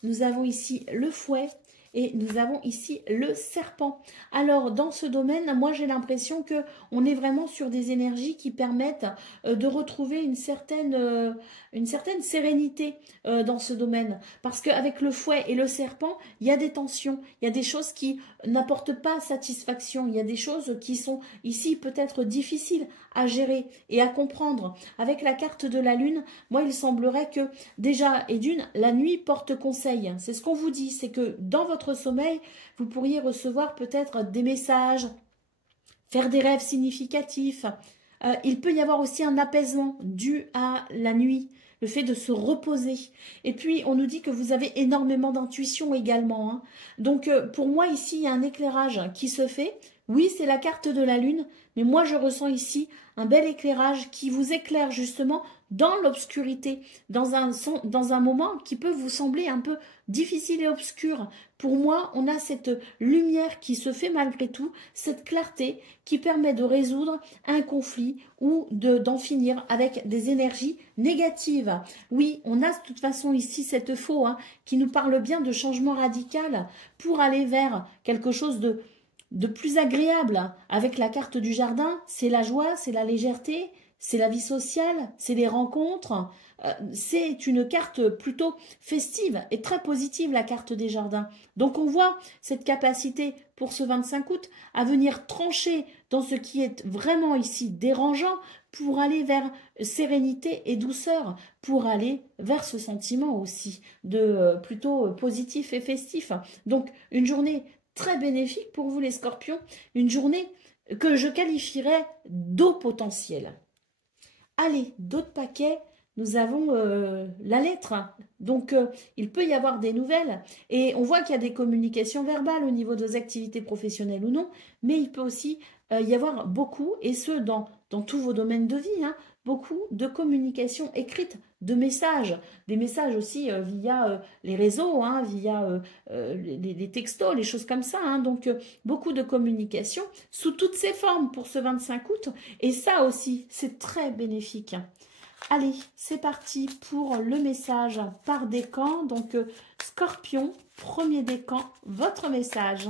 Nous avons ici le fouet et nous avons ici le serpent. Alors, dans ce domaine, moi, j'ai l'impression que on est vraiment sur des énergies qui permettent de retrouver une certaine sérénité dans ce domaine. Parce qu'avec le fouet et le serpent, il y a des tensions, il y a des choses qui n'apportent pas satisfaction, il y a des choses qui sont ici peut-être difficiles à gérer et à comprendre. Avec la carte de la lune, moi, il semblerait que déjà, et d'une, la nuit porte conseil. C'est ce qu'on vous dit, c'est que dans votre sommeil, vous pourriez recevoir peut-être des messages, faire des rêves significatifs. Il peut y avoir aussi un apaisement dû à la nuit, le fait de se reposer. Et puis, on nous dit que vous avez énormément d'intuition également, hein. Donc, pour moi, ici, il y a un éclairage qui se fait. Oui, c'est la carte de la lune, mais moi, je ressens ici un bel éclairage qui vous éclaire justement dans l'obscurité, dans un moment qui peut vous sembler un peu difficile et obscur. Pour moi, on a cette lumière qui se fait malgré tout, cette clarté qui permet de résoudre un conflit ou d'en finir avec des énergies négatives. Oui, on a de toute façon ici cette faux hein, qui nous parle bien de changement radical pour aller vers quelque chose de plus agréable. Avec la carte du jardin, c'est la joie, c'est la légèreté, c'est la vie sociale, c'est les rencontres. C'est une carte plutôt festive et très positive, la carte des jardins. Donc on voit cette capacité pour ce 25 août à venir trancher dans ce qui est vraiment ici dérangeant pour aller vers sérénité et douceur, pour aller vers ce sentiment aussi de plutôt positif et festif. Donc une journée très bénéfique pour vous les scorpions, une journée que je qualifierais d'eau potentielle. Allez, d'autres paquets, nous avons la lettre. Donc, il peut y avoir des nouvelles. Et on voit qu'il y a des communications verbales au niveau de vos activités professionnelles ou non, mais il peut aussi y avoir beaucoup, et ce, dans tous vos domaines de vie, hein, beaucoup de communications écrites, de messages. Des messages aussi via les réseaux, hein, via les textos, les choses comme ça. Hein. Donc, beaucoup de communications sous toutes ces formes pour ce 25 août. Et ça aussi, c'est très bénéfique. Allez, c'est parti pour le message par décan. Donc, Scorpion, premier décan, votre message.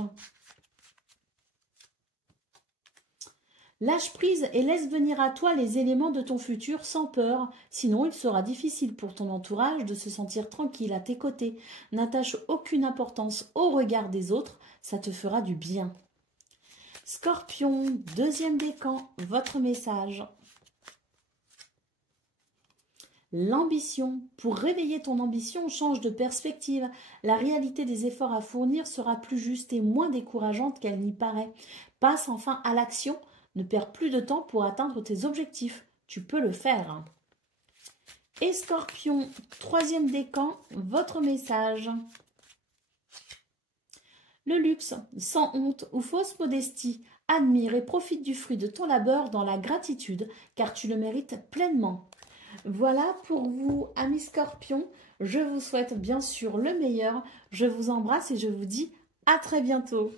Lâche prise et laisse venir à toi les éléments de ton futur sans peur, sinon il sera difficile pour ton entourage de se sentir tranquille à tes côtés. N'attache aucune importance au regard des autres, ça te fera du bien. Scorpion, deuxième décan, votre message. L'ambition. Pour réveiller ton ambition, change de perspective. La réalité des efforts à fournir sera plus juste et moins décourageante qu'elle n'y paraît. Passe enfin à l'action. Ne perds plus de temps pour atteindre tes objectifs. Tu peux le faire. Et Scorpion, troisième décan, votre message. Le luxe, sans honte ou fausse modestie. Admire et profite du fruit de ton labeur dans la gratitude, car tu le mérites pleinement. Voilà pour vous, amis Scorpions. Je vous souhaite bien sûr le meilleur. Je vous embrasse et je vous dis à très bientôt.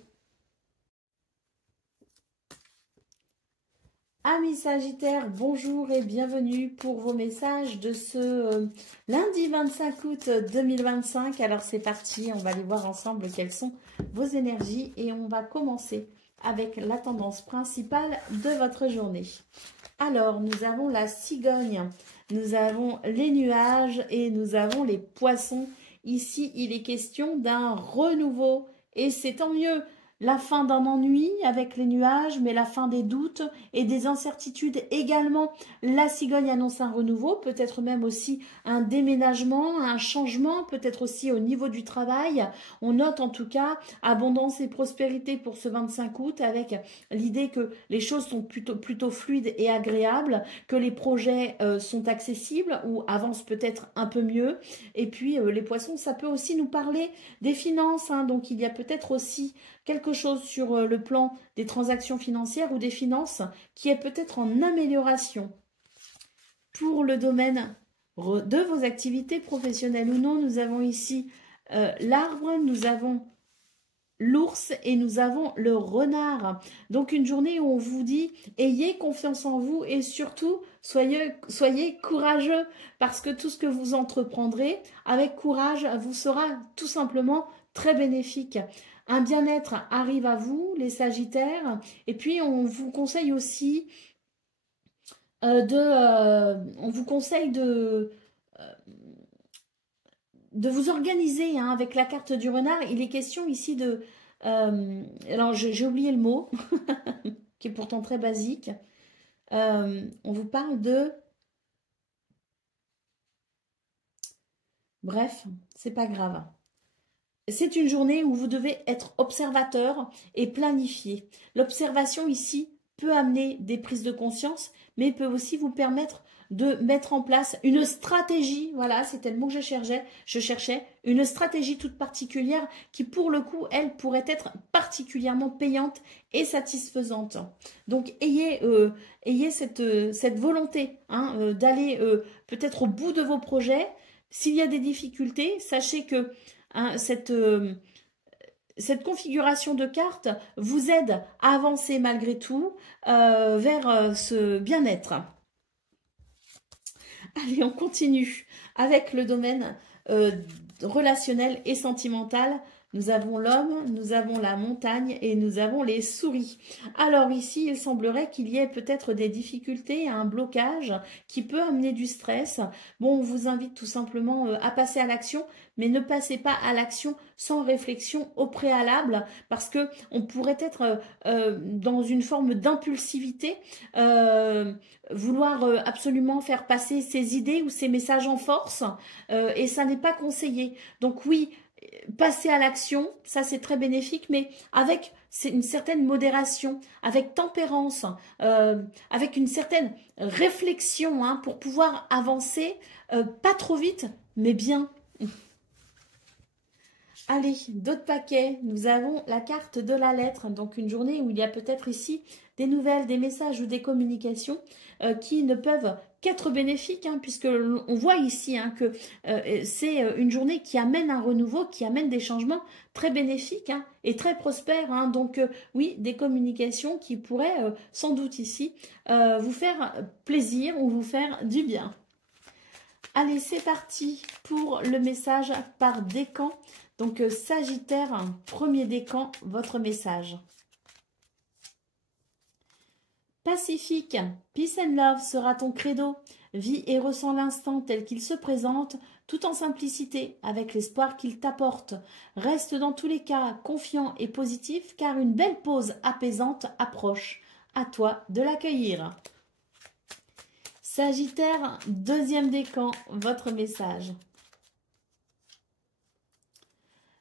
Amis Sagittaires, bonjour et bienvenue pour vos messages de ce lundi 25 août 2025. Alors c'est parti, on va aller voir ensemble quelles sont vos énergies et on va commencer avec la tendance principale de votre journée. Alors, nous avons la cigogne, nous avons les nuages et nous avons les poissons. Ici, il est question d'un renouveau et c'est tant mieux. La fin d'un ennui avec les nuages, mais la fin des doutes et des incertitudes également. La cigogne annonce un renouveau, peut-être même aussi un déménagement, un changement, peut-être aussi au niveau du travail. On note en tout cas abondance et prospérité pour ce 25 août avec l'idée que les choses sont plutôt fluides et agréables, que les projets sont accessibles ou avancent peut-être un peu mieux. Et puis les poissons, ça peut aussi nous parler des finances, hein, donc il y a peut-être aussi quelque chose sur le plan des transactions financières ou des finances qui est peut-être en amélioration. Pour le domaine de vos activités professionnelles ou non, nous avons ici l'arbre, nous avons l'ours et nous avons le renard. Donc une journée où on vous dit ayez confiance en vous et surtout soyez courageux parce que tout ce que vous entreprendrez avec courage vous sera tout simplement très bénéfique. Un bien-être arrive à vous, les Sagittaires, et puis on vous conseille aussi on vous conseille de vous organiser hein, avec la carte du renard. Il est question ici de... alors, j'ai oublié le mot, qui est pourtant très basique. On vous parle de... Bref, c'est pas grave. C'est une journée où vous devez être observateur et planifier. L'observation ici peut amener des prises de conscience, mais peut aussi vous permettre de mettre en place une stratégie, voilà, c'était le mot que je cherchais, une stratégie toute particulière qui, pour le coup, elle pourrait être particulièrement payante et satisfaisante. Donc, ayez cette volonté hein, d'aller peut-être au bout de vos projets. S'il y a des difficultés, sachez que hein, cette configuration de cartes vous aide à avancer malgré tout vers ce bien-être. Allez, on continue avec le domaine relationnel et sentimental. Nous avons l'homme, nous avons la montagne et nous avons les souris. Alors ici, il semblerait qu'il y ait peut-être des difficultés, un blocage qui peut amener du stress. Bon, on vous invite tout simplement à passer à l'action, mais ne passez pas à l'action sans réflexion au préalable parce que on pourrait être dans une forme d'impulsivité, vouloir absolument faire passer ses idées ou ses messages en force et ça n'est pas conseillé. Donc oui, passer à l'action, ça c'est très bénéfique, mais avec une certaine modération, avec tempérance, avec une certaine réflexion hein, pour pouvoir avancer, pas trop vite, mais bien. Allez, d'autres paquets. Nous avons la carte de la lettre, donc une journée où il y a peut-être ici des nouvelles, des messages ou des communications qui ne peuvent qu'être bénéfiques, hein, puisque on voit ici hein, que c'est une journée qui amène un renouveau, qui amène des changements très bénéfiques hein, et très prospères. Hein. Donc oui, des communications qui pourraient sans doute ici vous faire plaisir ou vous faire du bien. Allez, c'est parti pour le message par décan. Donc, Sagittaire, premier décan, votre message. Pacifique, peace and love sera ton credo. Vis et ressens l'instant tel qu'il se présente, tout en simplicité, avec l'espoir qu'il t'apporte. Reste dans tous les cas confiant et positif, car une belle pause apaisante approche. À toi de l'accueillir. Sagittaire, deuxième décan, votre message.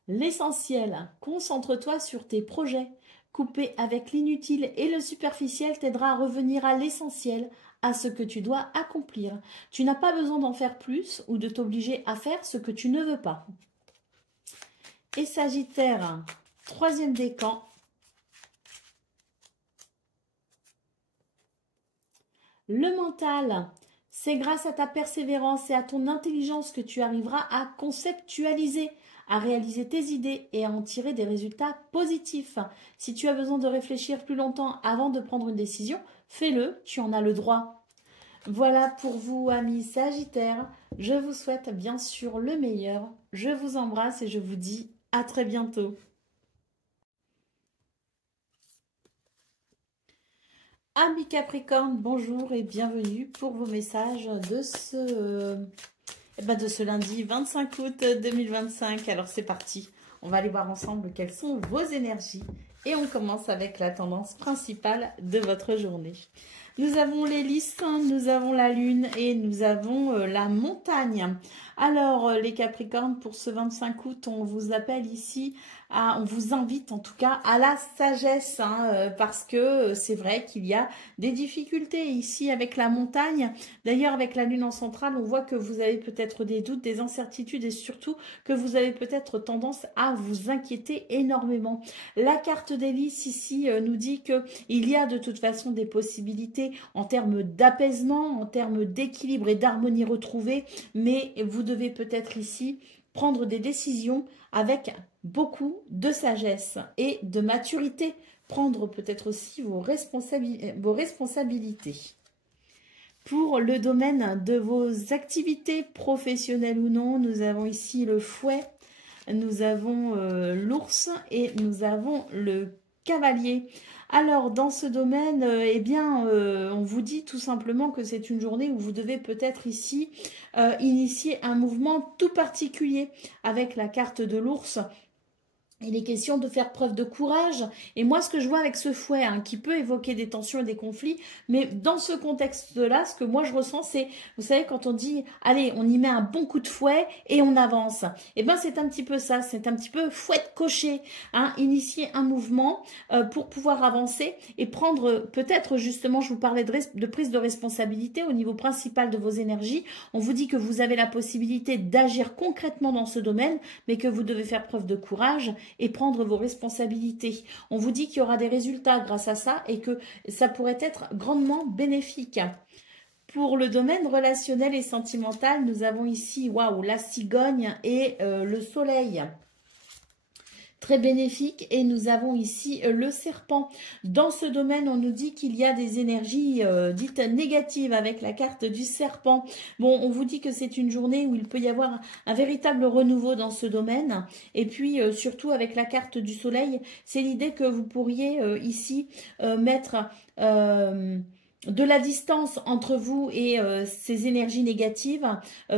L'essentiel, concentre-toi sur tes projets. Couper avec l'inutile et le superficiel t'aidera à revenir à l'essentiel, à ce que tu dois accomplir. Tu n'as pas besoin d'en faire plus ou de t'obliger à faire ce que tu ne veux pas. Et Sagittaire, troisième décan. Le mental, c'est grâce à ta persévérance et à ton intelligence que tu arriveras à conceptualiser, à réaliser tes idées et à en tirer des résultats positifs. Si tu as besoin de réfléchir plus longtemps avant de prendre une décision, fais-le, tu en as le droit. Voilà pour vous, amis Sagittaires. Je vous souhaite bien sûr le meilleur. Je vous embrasse et je vous dis à très bientôt. Amis Capricorne, bonjour et bienvenue pour vos messages de ce lundi 25 août 2025. Alors c'est parti, on va aller voir ensemble quelles sont vos énergies et on commence avec la tendance principale de votre journée. Nous avons l'hélice, nous avons la lune et nous avons la montagne. Alors les Capricornes, pour ce 25 août, on vous appelle ici, on vous invite en tout cas à la sagesse, hein, parce que c'est vrai qu'il y a des difficultés ici avec la montagne. D'ailleurs avec la lune en centrale, on voit que vous avez peut-être des doutes, des incertitudes et surtout que vous avez peut-être tendance à vous inquiéter énormément. La carte d'hélice ici nous dit qu'il y a de toute façon des possibilités en termes d'apaisement, en termes d'équilibre et d'harmonie retrouvée, mais vous devez peut-être ici prendre des décisions avec beaucoup de sagesse et de maturité. Prendre peut-être aussi vos responsabilités. Pour le domaine de vos activités professionnelles ou non, nous avons ici le fouet, nous avons l'ours et nous avons le cavalier. Alors, dans ce domaine, eh bien, on vous dit tout simplement que c'est une journée où vous devez peut-être ici initier un mouvement tout particulier avec la carte de l'ours. Il est question de faire preuve de courage. Et moi, ce que je vois avec ce fouet, hein, qui peut évoquer des tensions et des conflits, mais dans ce contexte-là, ce que moi je ressens, c'est, vous savez, quand on dit, allez, on y met un bon coup de fouet et on avance. Eh bien, c'est un petit peu ça, c'est un petit peu fouet coché, hein, initier un mouvement pour pouvoir avancer et prendre, peut-être justement, je vous parlais de prise de responsabilité au niveau principal de vos énergies. On vous dit que vous avez la possibilité d'agir concrètement dans ce domaine, mais que vous devez faire preuve de courage et prendre vos responsabilités. On vous dit qu'il y aura des résultats grâce à ça et que ça pourrait être grandement bénéfique. Pour le domaine relationnel et sentimental, nous avons ici, waouh, la cigogne et le soleil. Très bénéfique, et nous avons ici le serpent. Dans ce domaine, on nous dit qu'il y a des énergies dites négatives avec la carte du serpent. Bon, on vous dit que c'est une journée où il peut y avoir un véritable renouveau dans ce domaine. Et puis, surtout avec la carte du soleil, c'est l'idée que vous pourriez ici mettre de la distance entre vous et ces énergies négatives,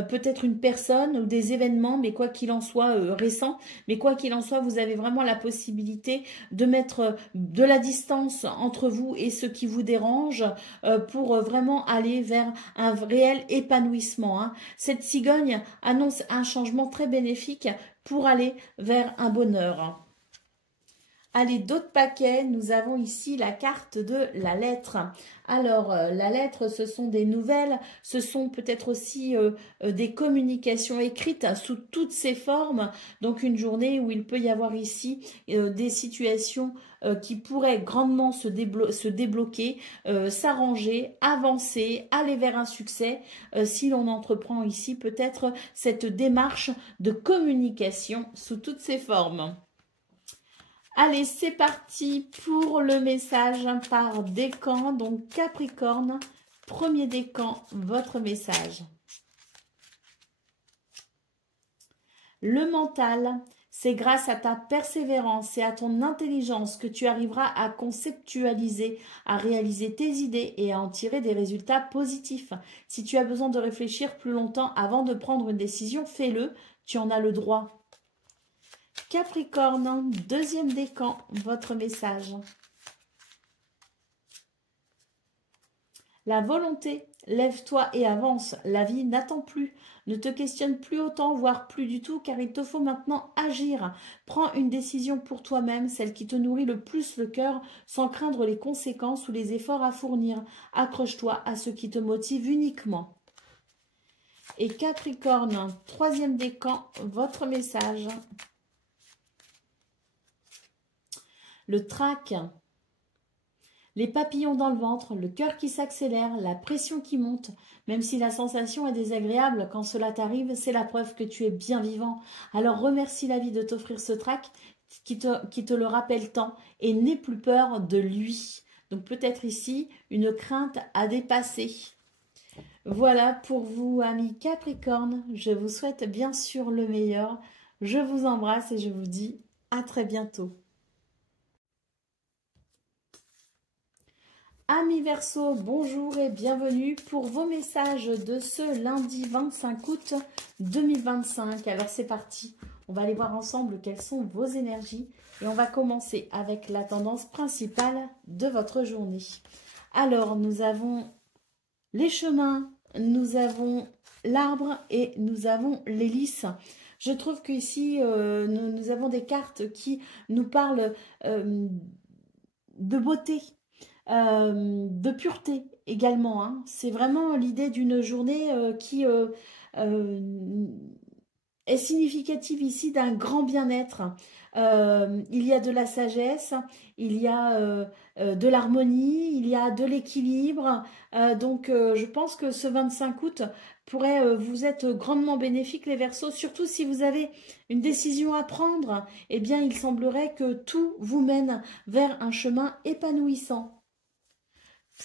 peut-être une personne ou des événements, mais quoi qu'il en soit, récents, mais quoi qu'il en soit, vous avez vraiment la possibilité de mettre de la distance entre vous et ce qui vous dérange pour vraiment aller vers un réel épanouissement, hein. Cette cigogne annonce un changement très bénéfique pour aller vers un bonheur. Allez, d'autres paquets, nous avons ici la carte de la lettre. Alors, la lettre, ce sont des nouvelles, ce sont peut-être aussi des communications écrites sous toutes ces formes. Donc, une journée où il peut y avoir ici des situations qui pourraient grandement se débloquer, s'arranger, avancer, aller vers un succès, si l'on entreprend ici peut-être cette démarche de communication sous toutes ces formes. Allez, c'est parti pour le message par décan. Donc, Capricorne, premier décan, votre message. Le mental, c'est grâce à ta persévérance et à ton intelligence que tu arriveras à conceptualiser, à réaliser tes idées et à en tirer des résultats positifs. Si tu as besoin de réfléchir plus longtemps avant de prendre une décision, fais-le, tu en as le droit. Capricorne, deuxième décan, votre message. La volonté, lève-toi et avance, la vie n'attend plus. Ne te questionne plus autant, voire plus du tout, car il te faut maintenant agir. Prends une décision pour toi-même, celle qui te nourrit le plus le cœur, sans craindre les conséquences ou les efforts à fournir. Accroche-toi à ce qui te motive uniquement. Et Capricorne, troisième décan, votre message. Le trac, les papillons dans le ventre, le cœur qui s'accélère, la pression qui monte. Même si la sensation est désagréable, quand cela t'arrive, c'est la preuve que tu es bien vivant. Alors remercie la vie de t'offrir ce trac qui te le rappelle tant et n'aie plus peur de lui. Donc peut-être ici une crainte à dépasser. Voilà pour vous, amis Capricorne. Je vous souhaite bien sûr le meilleur. Je vous embrasse et je vous dis à très bientôt. Amis Verseau, bonjour et bienvenue pour vos messages de ce lundi 25 août 2025. Alors c'est parti, on va aller voir ensemble quelles sont vos énergies et on va commencer avec la tendance principale de votre journée. Alors nous avons les chemins, nous avons l'arbre et nous avons l'hélice. Je trouve qu'ici nous avons des cartes qui nous parlent de beauté. De pureté également, hein. C'est vraiment l'idée d'une journée qui est significative ici d'un grand bien-être. Il y a de la sagesse, il y a de l'harmonie, il y a de l'équilibre. Donc, je pense que ce 25 août pourrait vous être grandement bénéfique, les Verseaux, surtout si vous avez une décision à prendre. Eh bien, il semblerait que tout vous mène vers un chemin épanouissant.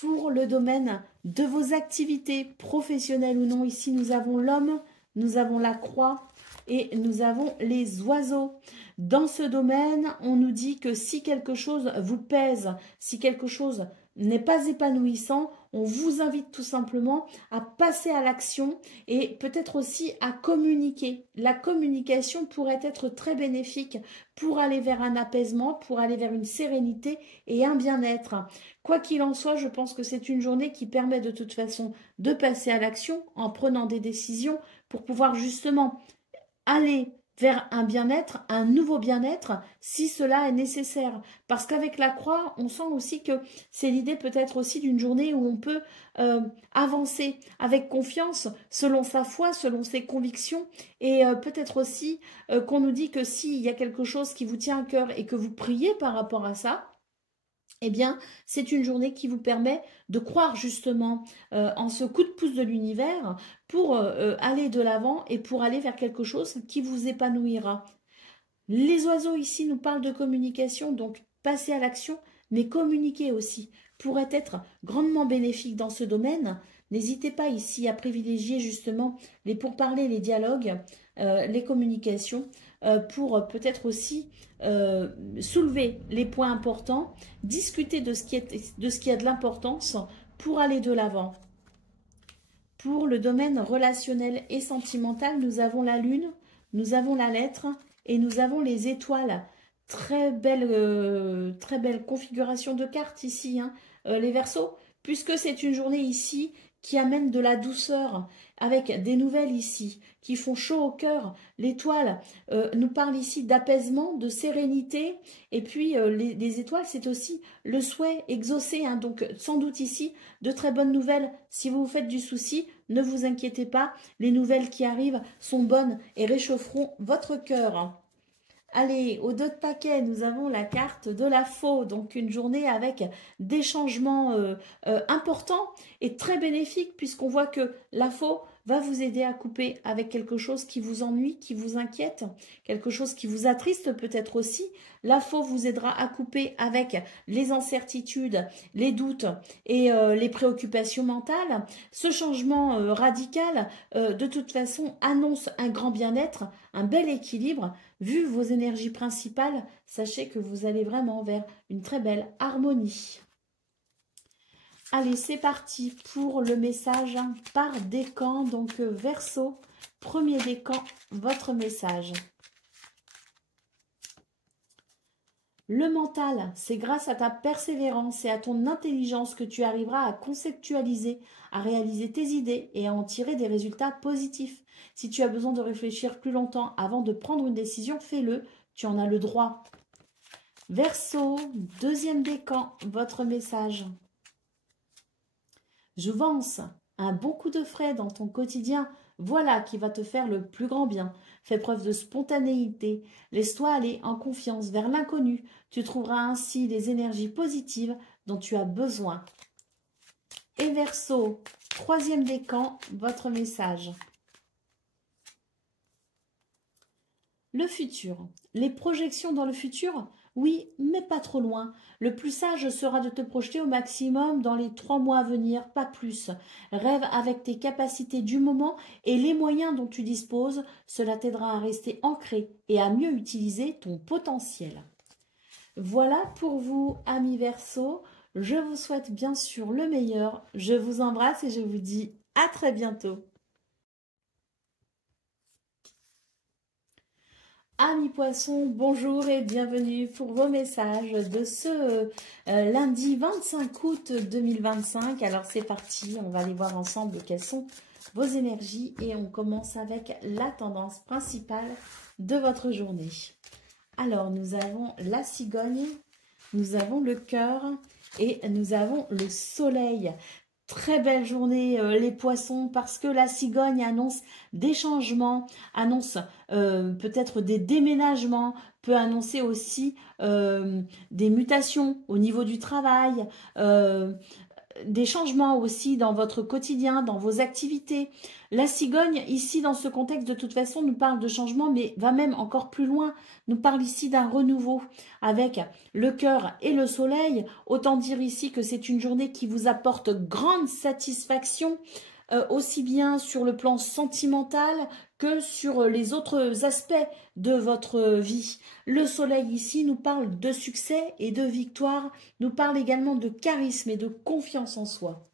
Pour le domaine de vos activités professionnelles ou non, ici nous avons l'homme, nous avons la croix et nous avons les oiseaux. Dans ce domaine, on nous dit que si quelque chose vous pèse, si quelque chose n'est pas épanouissant, on vous invite tout simplement à passer à l'action et peut-être aussi à communiquer. La communication pourrait être très bénéfique pour aller vers un apaisement, pour aller vers une sérénité et un bien-être. Quoi qu'il en soit, je pense que c'est une journée qui permet de toute façon de passer à l'action en prenant des décisions pour pouvoir justement aller vers un bien-être, un nouveau bien-être, si cela est nécessaire. Parce qu'avec la croix, on sent aussi que c'est l'idée peut-être aussi d'une journée où on peut avancer avec confiance, selon sa foi, selon ses convictions, et peut-être aussi qu'on nous dit que s'il y a quelque chose qui vous tient à cœur et que vous priez par rapport à ça, eh bien, c'est une journée qui vous permet de croire justement en ce coup de pouce de l'univers pour aller de l'avant et pour aller vers quelque chose qui vous épanouira. Les oiseaux ici nous parlent de communication, donc passer à l'action, mais communiquer aussi pourrait être grandement bénéfique dans ce domaine. N'hésitez pas ici à privilégier justement les pourparlers, les dialogues, les communications, pour peut-être aussi soulever les points importants, discuter de ce qui a de l'importance pour aller de l'avant. Pour le domaine relationnel et sentimental, nous avons la lune, nous avons la lettre et nous avons les étoiles. Très belle configuration de cartes ici, hein, les Verseaux, puisque c'est une journée ici qui amène de la douceur, avec des nouvelles ici, qui font chaud au cœur. L'étoile nous parle ici d'apaisement, de sérénité, et puis les étoiles, c'est aussi le souhait exaucé, hein, donc sans doute ici, de très bonnes nouvelles. Si vous vous faites du souci, ne vous inquiétez pas, les nouvelles qui arrivent sont bonnes et réchaufferont votre cœur. Allez, au dos de paquet, nous avons la carte de la faux, donc une journée avec des changements importants et très bénéfiques, puisqu'on voit que la faux va vous aider à couper avec quelque chose qui vous ennuie, qui vous inquiète, quelque chose qui vous attriste peut-être aussi. La faux vous aidera à couper avec les incertitudes, les doutes et les préoccupations mentales. Ce changement radical, de toute façon, annonce un grand bien-être, un bel équilibre. Vu vos énergies principales, sachez que vous allez vraiment vers une très belle harmonie. Allez, c'est parti pour le message par décan. Donc, Verseau, premier décan, votre message. Le mental, c'est grâce à ta persévérance et à ton intelligence que tu arriveras à conceptualiser, à réaliser tes idées et à en tirer des résultats positifs. Si tu as besoin de réfléchir plus longtemps avant de prendre une décision, fais-le, tu en as le droit. Verseau, deuxième décan, votre message. Jouvence, un bon coup de frais dans ton quotidien, voilà qui va te faire le plus grand bien. Fais preuve de spontanéité, laisse-toi aller en confiance vers l'inconnu. Tu trouveras ainsi les énergies positives dont tu as besoin. Et Verseau, troisième décan, votre message. Le futur. Les projections dans le futur? Oui, mais pas trop loin. Le plus sage sera de te projeter au maximum dans les 3 mois à venir, pas plus. Rêve avec tes capacités du moment et les moyens dont tu disposes. Cela t'aidera à rester ancré et à mieux utiliser ton potentiel. Voilà pour vous, amis Verseaux. Je vous souhaite bien sûr le meilleur. Je vous embrasse et je vous dis à très bientôt. Amis poissons, bonjour et bienvenue pour vos messages de ce lundi 25 août 2025. Alors c'est parti, on va aller voir ensemble quelles sont vos énergies et on commence avec la tendance principale de votre journée. Alors nous avons la cigogne, nous avons le cœur et nous avons le soleil. très belle journée les poissons, parce que la cigogne annonce des changements, annonce peut-être des déménagements, peut annoncer aussi des mutations au niveau du travail, des changements aussi dans votre quotidien, dans vos activités. La cigogne, ici, dans ce contexte, de toute façon, nous parle de changement, mais va même encore plus loin. Nous parle ici d'un renouveau avec le cœur et le soleil. Autant dire ici que c'est une journée qui vous apporte grande satisfaction, aussi bien sur le plan sentimental que sur les autres aspects de votre vie. Le soleil ici nous parle de succès et de victoire, nous parle également de charisme et de confiance en soi.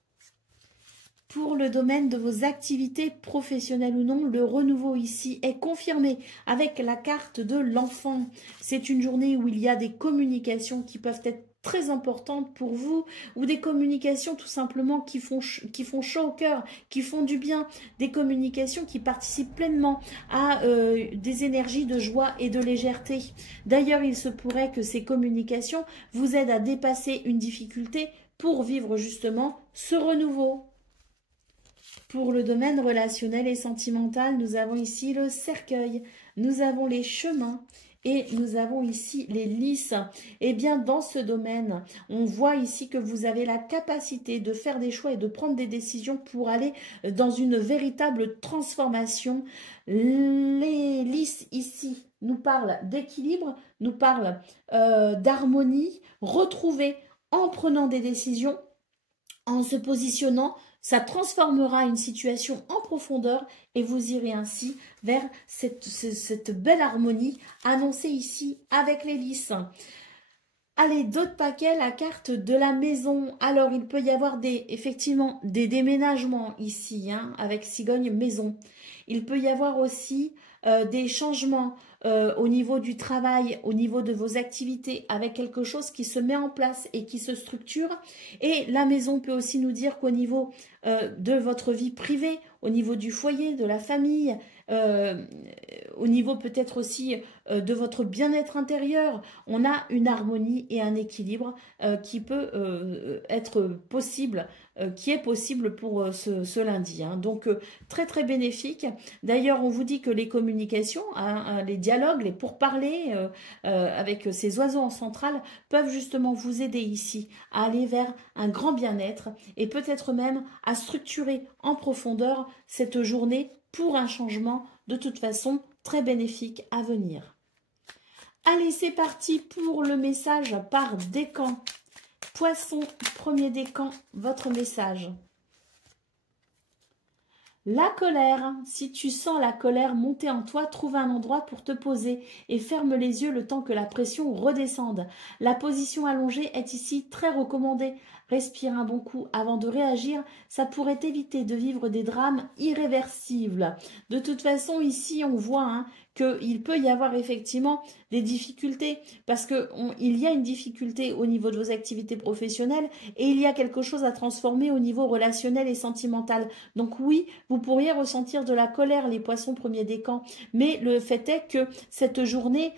Pour le domaine de vos activités professionnelles ou non, le renouveau ici est confirmé avec la carte de l'enfant. C'est une journée où il y a des communications qui peuvent être très importantes pour vous, ou des communications tout simplement qui font chaud au cœur, qui font du bien, des communications qui participent pleinement à des énergies de joie et de légèreté. D'ailleurs, il se pourrait que ces communications vous aident à dépasser une difficulté pour vivre justement ce renouveau. Pour le domaine relationnel et sentimental, nous avons ici le cercueil, nous avons les chemins et nous avons ici les lys. Et bien dans ce domaine, on voit ici que vous avez la capacité de faire des choix et de prendre des décisions pour aller dans une véritable transformation. Les lys ici nous parlent d'équilibre, nous parlent d'harmonie, retrouvée en prenant des décisions, en se positionnant. Ça transformera une situation en profondeur et vous irez ainsi vers cette belle harmonie annoncée ici avec les lys. Allez, d'autres paquets, la carte de la maison. Alors, il peut y avoir effectivement des déménagements ici, hein, avec cigogne maison. Il peut y avoir aussi des changements au niveau du travail, au niveau de vos activités, avec quelque chose qui se met en place et qui se structure. Et la maison peut aussi nous dire qu'au niveau de votre vie privée, au niveau du foyer, de la famille, au niveau peut-être aussi de votre bien-être intérieur, on a une harmonie et un équilibre qui peut être possible, qui est possible pour ce lundi. Hein. Donc très très bénéfique. D'ailleurs, on vous dit que les communications, hein, les dialogues, les pourparlers avec ces oiseaux en centrale peuvent justement vous aider ici à aller vers un grand bien-être et peut-être même à structurer en profondeur cette journée pour un changement de toute façon très bénéfique à venir. Allez, c'est parti pour le message par décan. Poisson, premier décan, votre message. La colère, si tu sens la colère monter en toi, trouve un endroit pour te poser et ferme les yeux le temps que la pression redescende. La position allongée est ici très recommandée. Respire un bon coup avant de réagir, ça pourrait éviter de vivre des drames irréversibles. De toute façon, ici, on voit hein, qu'il peut y avoir effectivement des difficultés parce qu'il y a une difficulté au niveau de vos activités professionnelles et il y a quelque chose à transformer au niveau relationnel et sentimental. Donc oui, vous pourriez ressentir de la colère, les poissons premiers décan, mais le fait est que cette journée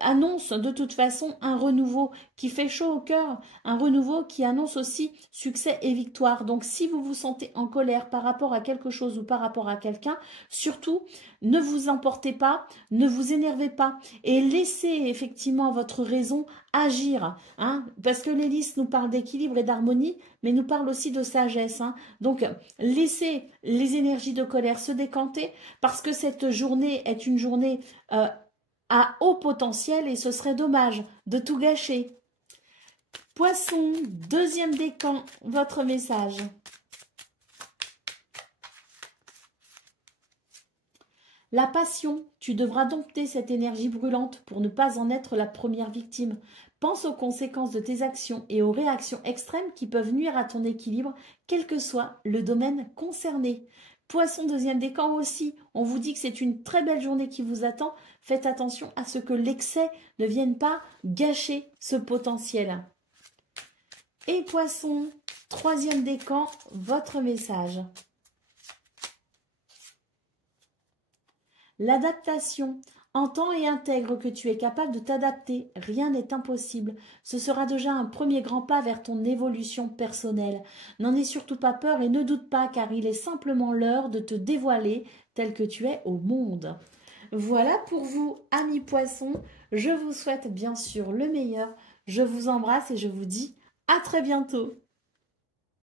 annonce de toute façon un renouveau qui fait chaud au cœur, un renouveau qui annonce aussi succès et victoire. Donc si vous vous sentez en colère par rapport à quelque chose ou par rapport à quelqu'un, surtout ne vous emportez pas, ne vous énervez pas et laissez effectivement votre raison agir, hein, parce que les lys nous parlent d'équilibre et d'harmonie, mais nous parlent aussi de sagesse. Hein. Donc laissez les énergies de colère se décanter parce que cette journée est une journée à haut potentiel et ce serait dommage de tout gâcher. Poisson, deuxième décan, votre message. La passion, tu devras dompter cette énergie brûlante pour ne pas en être la première victime. Pense aux conséquences de tes actions et aux réactions extrêmes qui peuvent nuire à ton équilibre, quel que soit le domaine concerné. Poisson, deuxième décan aussi, on vous dit que c'est une très belle journée qui vous attend. Faites attention à ce que l'excès ne vienne pas gâcher ce potentiel. Et Poisson, troisième décan, votre message. L'adaptation. Entends et intègre que tu es capable de t'adapter, rien n'est impossible. Ce sera déjà un premier grand pas vers ton évolution personnelle. N'en aie surtout pas peur et ne doute pas car il est simplement l'heure de te dévoiler tel que tu es au monde. Voilà pour vous, amis poissons. Je vous souhaite bien sûr le meilleur. Je vous embrasse et je vous dis à très bientôt.